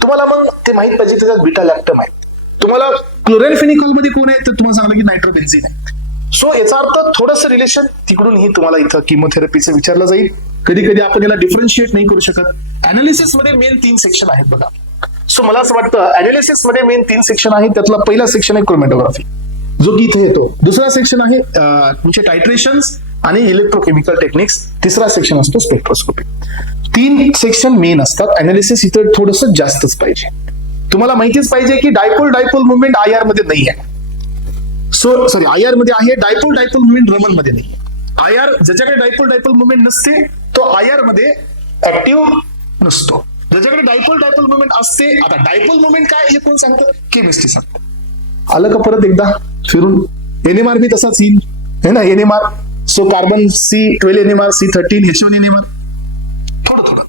तुम्हाला मग ते माहित पाहिजे त्याच्यात बीटा लॅक्टम आहे. तुम्हाला क्लोरेनफेनिकॉल मध्ये कोण आहे तर तुम्हाला सांगलं की नायट्रोबेन्झिन आहे. सो याचा अर्थ थोडंसं रिलेशन तिकडूनही तुम्हाला इथं किमोथेरपीचं विचारलं जाईल. कधी कधी आपण याला डिफरन्शिएट नाही करू शकत. अनालिसिस मध्ये मेन 3 सेक्शन आहेत बघा. सो मला असं वाटतं अनालिसिस मध्ये मेन 3 सेक्शन आहेत. त्यातला पहिला सेक्शन आहे क्रोमॅटोग्राफी, जो की इथे येतो. दुसरा सेक्शन आहे तुमचे टायट्रेशन्स आणि इलेक्ट्रोकेमिकल टेक्निक्स तिसरा सेक्शन असतो स्पेक्ट्रोस्कोपी. 3 सेक्शन मेन असतात. अनालिसिस इथं थोडंसं जास्तच पाहिजे. तुम्हाला माहितीच पाहिजे की डायपोल मुवमेंट IR मध्ये नाही आहे. सॉरी IR मध्ये आहे, डायपोल मुवमेंट रमन मध्ये नाही आहे. IR ज्याच्याकडे डायपोल मुवमेंट नसते तो IR मध्ये ऍक्टिव्ह नसतो. ज्याच्याकडे डायपोल मुवमेंट असते, आता डायपोल मुवमेंट काय हे कोण सांगतं? केमिस्ट्री सांगतं. आलं का परत एकदा फिरून? NMR बी तसाच येईल है ना, NMR. So carbon C12 NMR, C13 H1 NMR, थोडं.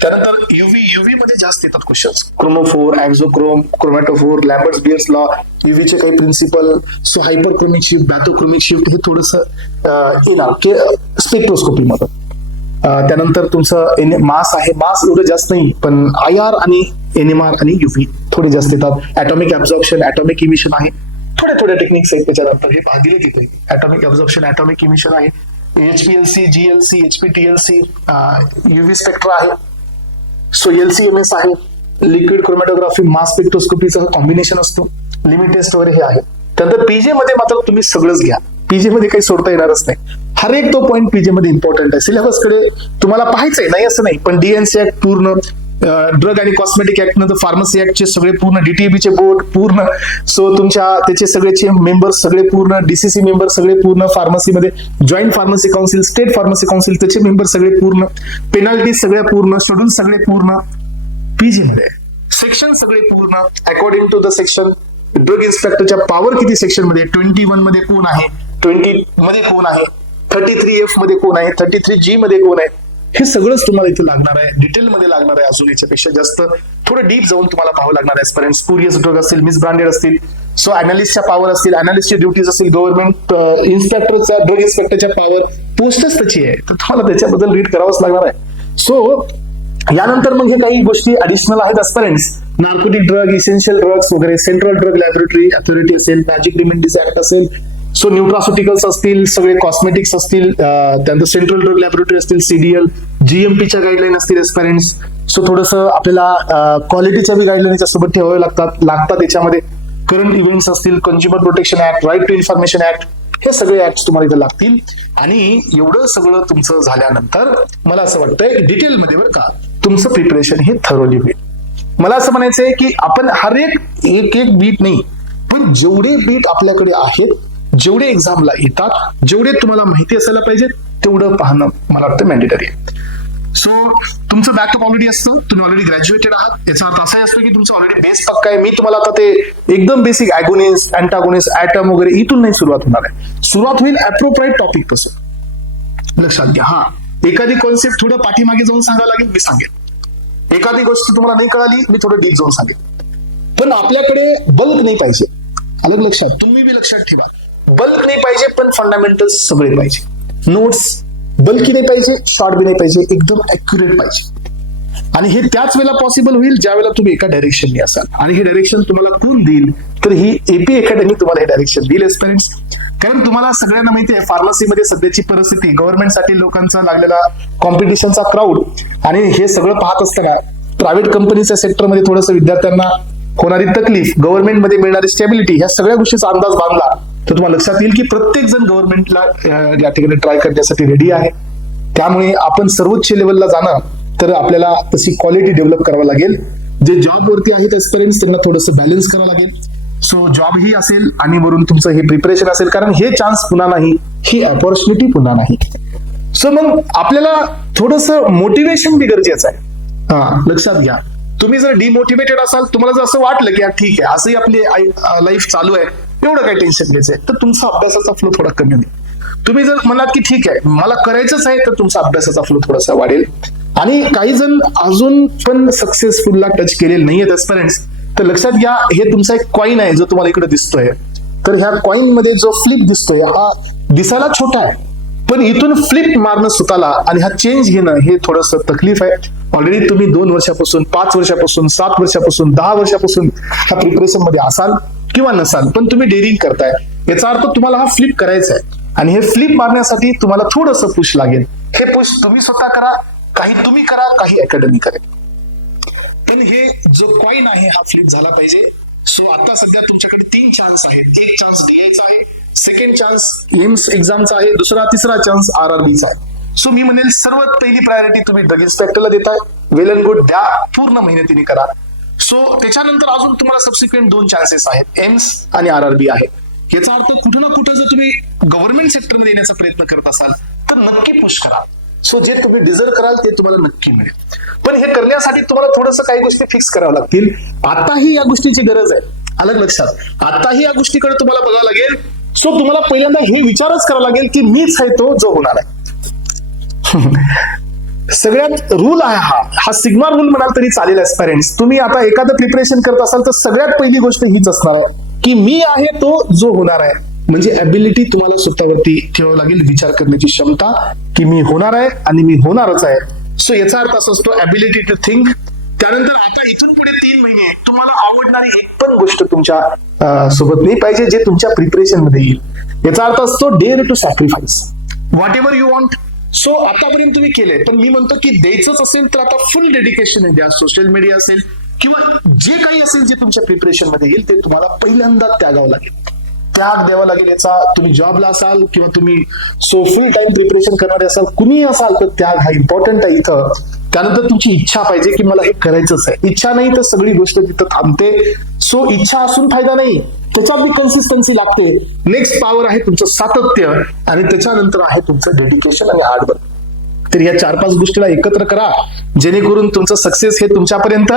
त्यानंतर युव्ही मध्ये जास्त येतात questions. Chromophore, ॲक्झोक्रोम, chromatophore, लॅम्बर्ट्स bears law, युव्हीचे काही प्रिन्सिपल, सो हायपरक्रोमिक शिफ्ट, बॅथोक्रोमिक शिफ्ट हे थोडंसं येणार स्पेक्ट्रोस्कोपी मध्ये. त्यानंतर तुमचं मास आहे, मास एवढं जास्त नाही, पण IR आणि NMR आणि UV थोडे जास्त येतात. ॲटॉमिक ऍब्झॉर्प्शन, ॲटॉमिक इमिशन आहे, थोड्या टेक्निक्स आहेत. त्याच्यानंतर हे दिले तिथे ॲटॉमिक ऍब्झॉर्प्शन, ॲटॉमिक इमिशन आहे, HPLC, GLC, HPTLC, UV spectra आहे, सो LCMS आहे, लिक्विड क्रोमॅटोग्राफी, मास स्पेक्ट्रोस्कोपीचं कॉम्बिनेशन असतो, लिमिट टेस्ट वगैरे हे आहे. त्यानंतर पीजे मध्ये मात्र तुम्ही सगळंच घ्या. पीजे मध्ये काही सोडता येणारच नाही. हर एक तो पॉईंट पीजे मध्ये इम्पॉर्टंट आहे. सिलेबस कडे तुम्हाला पाहायचंय, नाही असं नाही, पण DNC ऍक्ट पूर्ण, ड्रग आणि कॉस्मेटिक ऍक्ट नंतर फार्मसी ऍक्टचे सगळे पूर्ण, DTABचे बोर्ड पूर्ण, सो तुमच्या त्याचे सगळेचे मेंबर्स सगळे पूर्ण, DCC मेंबर सगळे पूर्ण, फार्मसीमध्ये joint pharmacy council, state pharmacy council त्याचे मेंबर सगळे पूर्ण, पेनल्टी सगळ्या पूर्ण, शेड्यूल सगळे पूर्ण पीजी मध्ये, सेक्शन सगळे पूर्ण according to the section. Drug इन्स्पेक्टरच्या पॉवर किती सेक्शन मध्ये, 21 मध्ये कोण आहे, 20 मध्ये कोण आहे, 33F मध्ये कोण आहे, 33G मध्ये कोण आहे, हे सगळंच तुम्हाला इथे लागणार आहे, डिटेल मध्ये लागणार आहे. अजून याच्यापेक्षा जास्त थोडं डीप जाऊन तुम्हाला पाहावं लागणार आहे. स्परेंट, स्पुरियस ड्रग असतील, मिस ब्रँडेड असतील, सो अनालिस्टच्या पॉवर असतील, अनालिस्टची ड्युटीज असतील, गव्हर्नमेंट इन्स्पेक्टरचा, ड्रग इन्स्पेक्टरच्या पॉवर, पोस्टच त्याची आहे, तर तुम्हाला त्याच्याबद्दल रीड करावंच लागणार आहे. सो यानंतर मग हे काही गोष्टी ऍडिशनल आहेत एस्पिरंट्स, नार्कोटिक ड्रग, इसेन्शियल ड्रग्स वगैरे, सेंट्रल ड्रग लॅबोरेटरी अथॉरिटी असेल, मॅजिक रिमेंडीज ऍक्ट असेल, सो न्यूट्रास्युटिकल्स असतील, सगळे कॉस्मेटिक्स असतील, त्यानंतर सेंट्रल ड्रग लॅबोरेटरी असतील, CDL, GMPच्या गाईडलाईन असतील एस्पिरंट्स. सो थोडंसं आपल्याला क्वालिटीच्या बी गाईडलाईन याच्यासोबत ठेवावे लागतात. याच्यामध्ये करंट इव्हेंट्स असतील, consumer protection act, right to information act, हे सगळे ऍक्ट तुम्हाला इथे लागतील. आणि एवढं सगळं तुमचं झाल्यानंतर मला असं वाटतंय डिटेलमध्ये बरं का तुमचं प्रिपरेशन हे थरोली होईल. मला असं म्हणायचंय की आपण हर एक बीट नाही, पण जेवढे बीट आपल्याकडे आहेत, जेवढे एक्झामला येतात, जेवढे तुम्हाला माहिती असायला पाहिजे तेवढं पाहणं मला वाटतं मॅन्डेटरी आहे. सो तुमचं बॅकअप ऑलरेडी असतं, तुम्ही ऑलरेडी ग्रॅज्युएटेड आहात, याचा अर्थ असा असतो की तुमचं ऑलरेडी बेस पक्का आहे. मी तुम्हाला आता ते एकदम बेसिक ॲगोनिस्ट, अँटागोनिस्ट, ॲटम वगैरे इथून नाही सुरुवात होणार आहे. सुरुवात होईल अप्रोप्राइट टॉपिक पासून. लक्षात घ्या. हा, एखादी कॉन्सेप्ट थोडं पाठीमागे जाऊन सांगावं लागेल, मी सांगेन. एखादी गोष्ट तुम्हाला नाही कळाली, मी थोडं डीप जाऊन सांगेन. पण आपल्याकडे बल्क नाही पाहिजे. अलग लक्षात, तुम्ही बी लक्षात ठेवा, बल्क नाही पाहिजे, पण फंडामेंटल्स सगळे पाहिजे. नोट्स बल्की नाही पाहिजे, शॉर्ट बी नाही पाहिजे, एकदम अॅक्युरेट पाहिजे. आणि हे त्याच वेळेला पॉसिबल होईल ज्या वेळेला तुम्ही एका डायरेक्शनने असाल. आणि हे डायरेक्शन तुम्हाला कोण देईल, तर ही AP अकॅडमी तुम्हाला हे डायरेक्शन देईल एस्पिरंट्स. कारण तुम्हाला सगळ्यांना माहिती आहे फार्मसीमध्ये सध्याची परिस्थिती, गव्हर्नमेंटसाठी लोकांचा लागलेला कॉम्पिटिशनचा क्राऊड, आणि हे सगळं पाहत असताना प्रायव्हेट कंपनीच्या सेक्टरमध्ये थोडंसं विद्यार्थ्यांना होणारी तकलीफ, गव्हर्नमेंटमध्ये मिळणारी स्टॅबिलिटी, ह्या सगळ्या गोष्टीचा अंदाज बांधला तर तुम्हाला लक्षात येईल की प्रत्येक जण गव्हर्नमेंटला या ठिकाणी ट्राय करण्यासाठी रेडी आहे. त्यामुळे आपण सर्वोच्च लेवलला जाणं तर आपल्याला तशी क्वालिटी डेव्हलप करावं लागेल. जे जॉबवरती आहेत एक्सपिरियन्स त्यांना थोडंसं बॅलन्स करावं लागेल. सो जॉब ही असेल आणि वरून तुमचं हे प्रिपरेशन असेल, कारण हे चान्स पुन्हा नाही, ही अपॉर्च्युनिटी पुन्हा नाही. सो मग आपल्याला थोडंसं मोटिवेशन बी गरजेचं आहे. हा, लक्षात घ्या. तुम्ही जर डिमोटिवेटेड असाल, तुम्हाला जर असं वाटलं की ठीक आहे असंही आपली लाईफ चालू आहे, एवढं काही टेन्शन घ्यायचंय, तर तुमचा अभ्यासाचा फ्लो थोडा कमी होईल. तुम्ही जर म्हणाल की ठीक आहे मला करायचंच आहे, तर तुमचा अभ्यासाचा फ्लो थोडासा वाढेल. आणि काही जण अजून पण सक्सेसफुलला टच केलेले नाहीयेत एस्पिरंट्स, तर लक्षात घ्या हे तुमचा एक कॉइन आहे जो तुम्हाला इकडे दिसतोय. तर ह्या कॉइन मध्ये जो फ्लिप दिसतोय हा दिसायला छोटा आहे, पण इथून फ्लिप मारणं स्वतःला आणि हा चेंज घेणं हे थोडंसं तकलीफ आहे. ऑलरेडी तुम्ही 2 वर्षापासून, 5 वर्षापासून, 7 वर्षापासून, 10 वर्षापासून ह्या प्रिपरेशन मध्ये असाल किंवा नसाल, पण तुम्ही डेअरिंग करताय, याचा अर्थ तुम्हाला हा फ्लिप करायचा आहे. आणि हे फ्लिप मारण्यासाठी तुम्हाला थोडंसं पुश लागेल. हे पुश तुम्ही स्वतः करा, काही तुम्ही करा, काही अकॅडमी करेल, पण हे जो कॉइन आहे हा फ्लिप झाला पाहिजे. सो आता सध्या तुमच्याकडे 3 चान्स आहेत. एक चान्स द्यायचा आहे, सेकंड चान्स एम्स एक्झामचा आहे, दुसरा तिसरा चान्स RRBचा आहे. सो मी म्हणेल सर्वात पहिली प्रायोरिटी तुम्ही ड्रग इन्स्पेक्टरला देताय, वेल अँड गुड, द्या, पूर्ण मेहनतीने करा. सो त्याच्यानंतर अजून तुम्हाला सबसिक्वेंट 2 चान्सेस आहेत, एम्स आणि RRB आहे. याचा अर्थ कुठं ना कुठं जर तुम्ही गव्हर्नमेंट सेक्टरमध्ये येण्याचा प्रयत्न करत असाल तर नक्की पुश करा. सो जे तुम्ही डिझर्व कराल ते तुम्हाला नक्की मिळेल. पण हे करण्यासाठी तुम्हाला थोडंसं काही गोष्टी फिक्स कराव्या लागतील. आताही या गोष्टीची गरज आहे, अलग लक्षात, आताही या गोष्टीकडे तुम्हाला बघावं लागेल. सो तुम्हाला पहिल्यांदा हे विचारच करावा लागेल की मीच आहे तो जो होणार आहे. सगळ्यात रूल आहे हा सिग्मा रूल म्हणाल तरी चालेल. एस्पायरंट्स, तुम्ही आता एखादं प्रिपरेशन करत असाल तर सगळ्यात पहिली गोष्ट हीच असणार की मी आहे तो जो होणार आहे. म्हणजे ॲबिलिटी तुम्हाला स्वतःवरती ठेवावं लागेल, विचार करण्याची क्षमता की मी होणार आहे आणि मी होणारच आहे. सो याचा अर्थ असा असतो ॲबिलिटी टू थिंक. त्यानंतर आता इथून पुढे 3 महिने तुम्हाला आवडणारी एक पण गोष्ट तुमच्या सोबत नाही पाहिजे जे तुमच्या प्रिपरेशन मध्ये येईल. याचा अर्थ असतो dare to sacrifice whatever you want. So आतापर्यंत तुम्ही केलंय, पण मी म्हणतो की द्यायचंच असेल तर आता फुल डेडिकेशन द्या. सोशल मीडिया असेल किंवा जे काही असेल जे तुमच्या प्रिपरेशन मध्ये येईल ते तुम्हाला पहिल्यांदा त्यागावं लागेल, त्याग द्यावा लागेल. याचा तुम्ही जॉबला असाल किंवा तुम्ही फुल टाइम प्रिपरेशन करणारे असाल, कुणीही असाल तर त्याग हा इम्पॉर्टंट आहे इथं. त्यानंतर तुमची इच्छा पाहिजे की मला हे करायचंच आहे. इच्छा नाही तर सगळी गोष्ट तिथं थांबते. सो इच्छा असून फायदा नाही, त्याच्यात बी कन्सिस्टन्सी लागते. नेक्स्ट पॉवर आहे तुमचं सातत्य आणि त्याच्यानंतर आहे तुमचं डेडिकेशन आणि हार्डवर्क. तर या 4-5 गोष्टीला एकत्र करा जेणेकरून तुमचं सक्सेस हे तुमच्यापर्यंत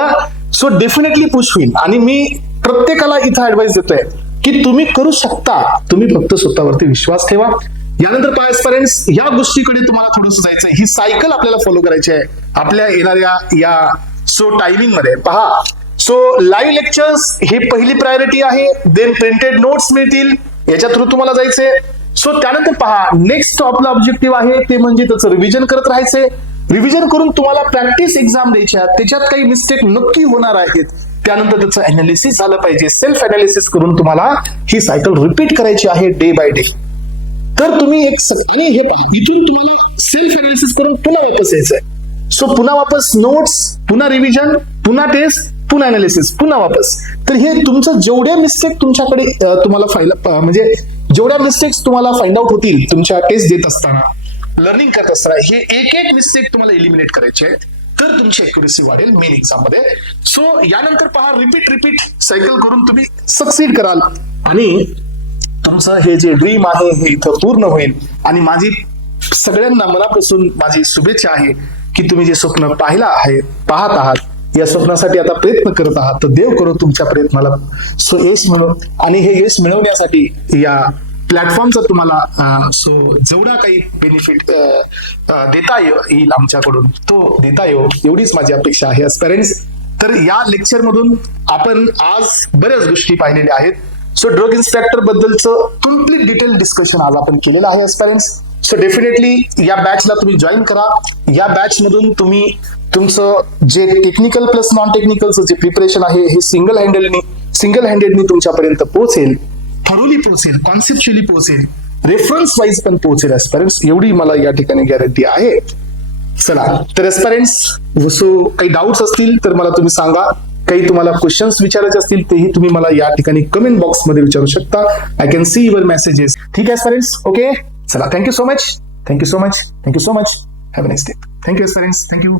सो डेफिनेटली पुश होईल. आणि मी प्रत्येकाला इथं ऍडवाइस देतोय की तुम्ही करू शकता, तुम्ही फक्त स्वतःवरती विश्वास ठेवा. यानंतर एस्पायरंट्स या गोष्टीकडे तुम्हाला थोडंसं जायचंय. ही सायकल आपल्याला फॉलो करायची आहे आपल्या येणाऱ्या या सो टायमिंग मध्ये. पहा, सो लाईव्ह लेक्चर्स ही पहिली प्रायोरिटी आहे, देन प्रिंटेड नोट्स मिळतील, याच्या थ्रू तुम्हाला जायचंय. सो त्यानंतर पहा, नेक्स्ट आपला ऑब्जेक्टिव्ह आहे ते म्हणजे त्याचं रिव्हिजन करत राहायचंय. रिव्हिजन करून तुम्हाला प्रॅक्टिस एक्झाम द्यायच्या, त्याच्यात काही मिस्टेक नक्की होणार आहेत. त्यानंतर त्याचं अनालिसिस झालं पाहिजे, सेल्फ अनालिसिस करून तुम्हाला ही सायकल रिपीट करायची आहे डे बाय डे. तर तुम्ही एक आणि हे पहा, इथून तुम्हाला सेल्फ अनालिसिस करून पुन्हा वापस यायचंय. सो पुन्हा वापस नोट्स, पुन्हा रिव्हिजन, पुन्हा टेस्ट, पुन्हा अनालिसिस, पुन्हा वापस. तर हे तुमचं जेवढ्या मिस्टेक तुमच्याकडे तुम्हाला म्हणजे जेवढ्या मिस्टेक्स तुम्हाला फाइंड आउट होतील तुमच्या टेस्ट देत असताना, लर्निंग करत असताना, हे एक मिस्टेक तुम्हाला एलिमिनेट करायचे आहेत. तर तुमची अॅक्युरेसी वाढेल मेन एक्झाम मध्ये. सो यानंतर पहा, रिपीट सायकल करून तुम्ही सक्सीड कराल आणि तुमचं हे जे ड्रीम आहे हे इथं पूर्ण होईल. आणि माझी सगळ्यांना मनापासून माझी शुभेच्छा आहे की तुम्ही जे स्वप्न पाहत आहात, या स्वप्नासाठी आता प्रयत्न करत आहात, तर देव करो तुमच्या प्रयत्नाला सो यश मिळव. आणि हे यश मिळवण्यासाठी या प्लॅटफॉर्मचा तुम्हाला सो जेवढा काही बेनिफिट देता येईल आमच्याकडून तो देता येऊ, एवढीच माझी अपेक्षा आहे एस्पायरंट्स. तर या लेक्चर मधून आपण आज बऱ्याच गोष्टी पाहिलेल्या आहेत. सो ड्रग इन्स्पेक्टर बद्दलचं कम्प्लीट डिटेल डिस्कशन आज आपण केलेलं आहे एस्पायरंट्स. सो डेफिनेटली या बॅचला तुम्ही जॉईन करा. या बॅच मधून तुम्ही तुमचं जे टेक्निकल प्लस नॉन टेक्निकलचं जे प्रिपरेशन आहे हे सिंगल हँडेडनी तुमच्यापर्यंत पोहोचेल, थरोली पोहोचेल, कॉन्सेप्च्युअली पोहोचेल, रेफरन्स वाईज पण पोहोचेल एस्पायरंट्स, एवढी मला या ठिकाणी गॅरंटी आहे. चला तर एस्पायरंट्स, सो काही डाऊट्स असतील तर मला तुम्ही सांगा. काही तुम्हाला क्वेश्चन्स विचारायचे असतील तेही तुम्ही मला या ठिकाणी कमेंट बॉक्स मध्ये विचारू शकता. I can see your messages. ठीक आहे एस्पायरंट्स, ओके. चला, thank you so much. Have a nice day. Thank you aspirants, thank you.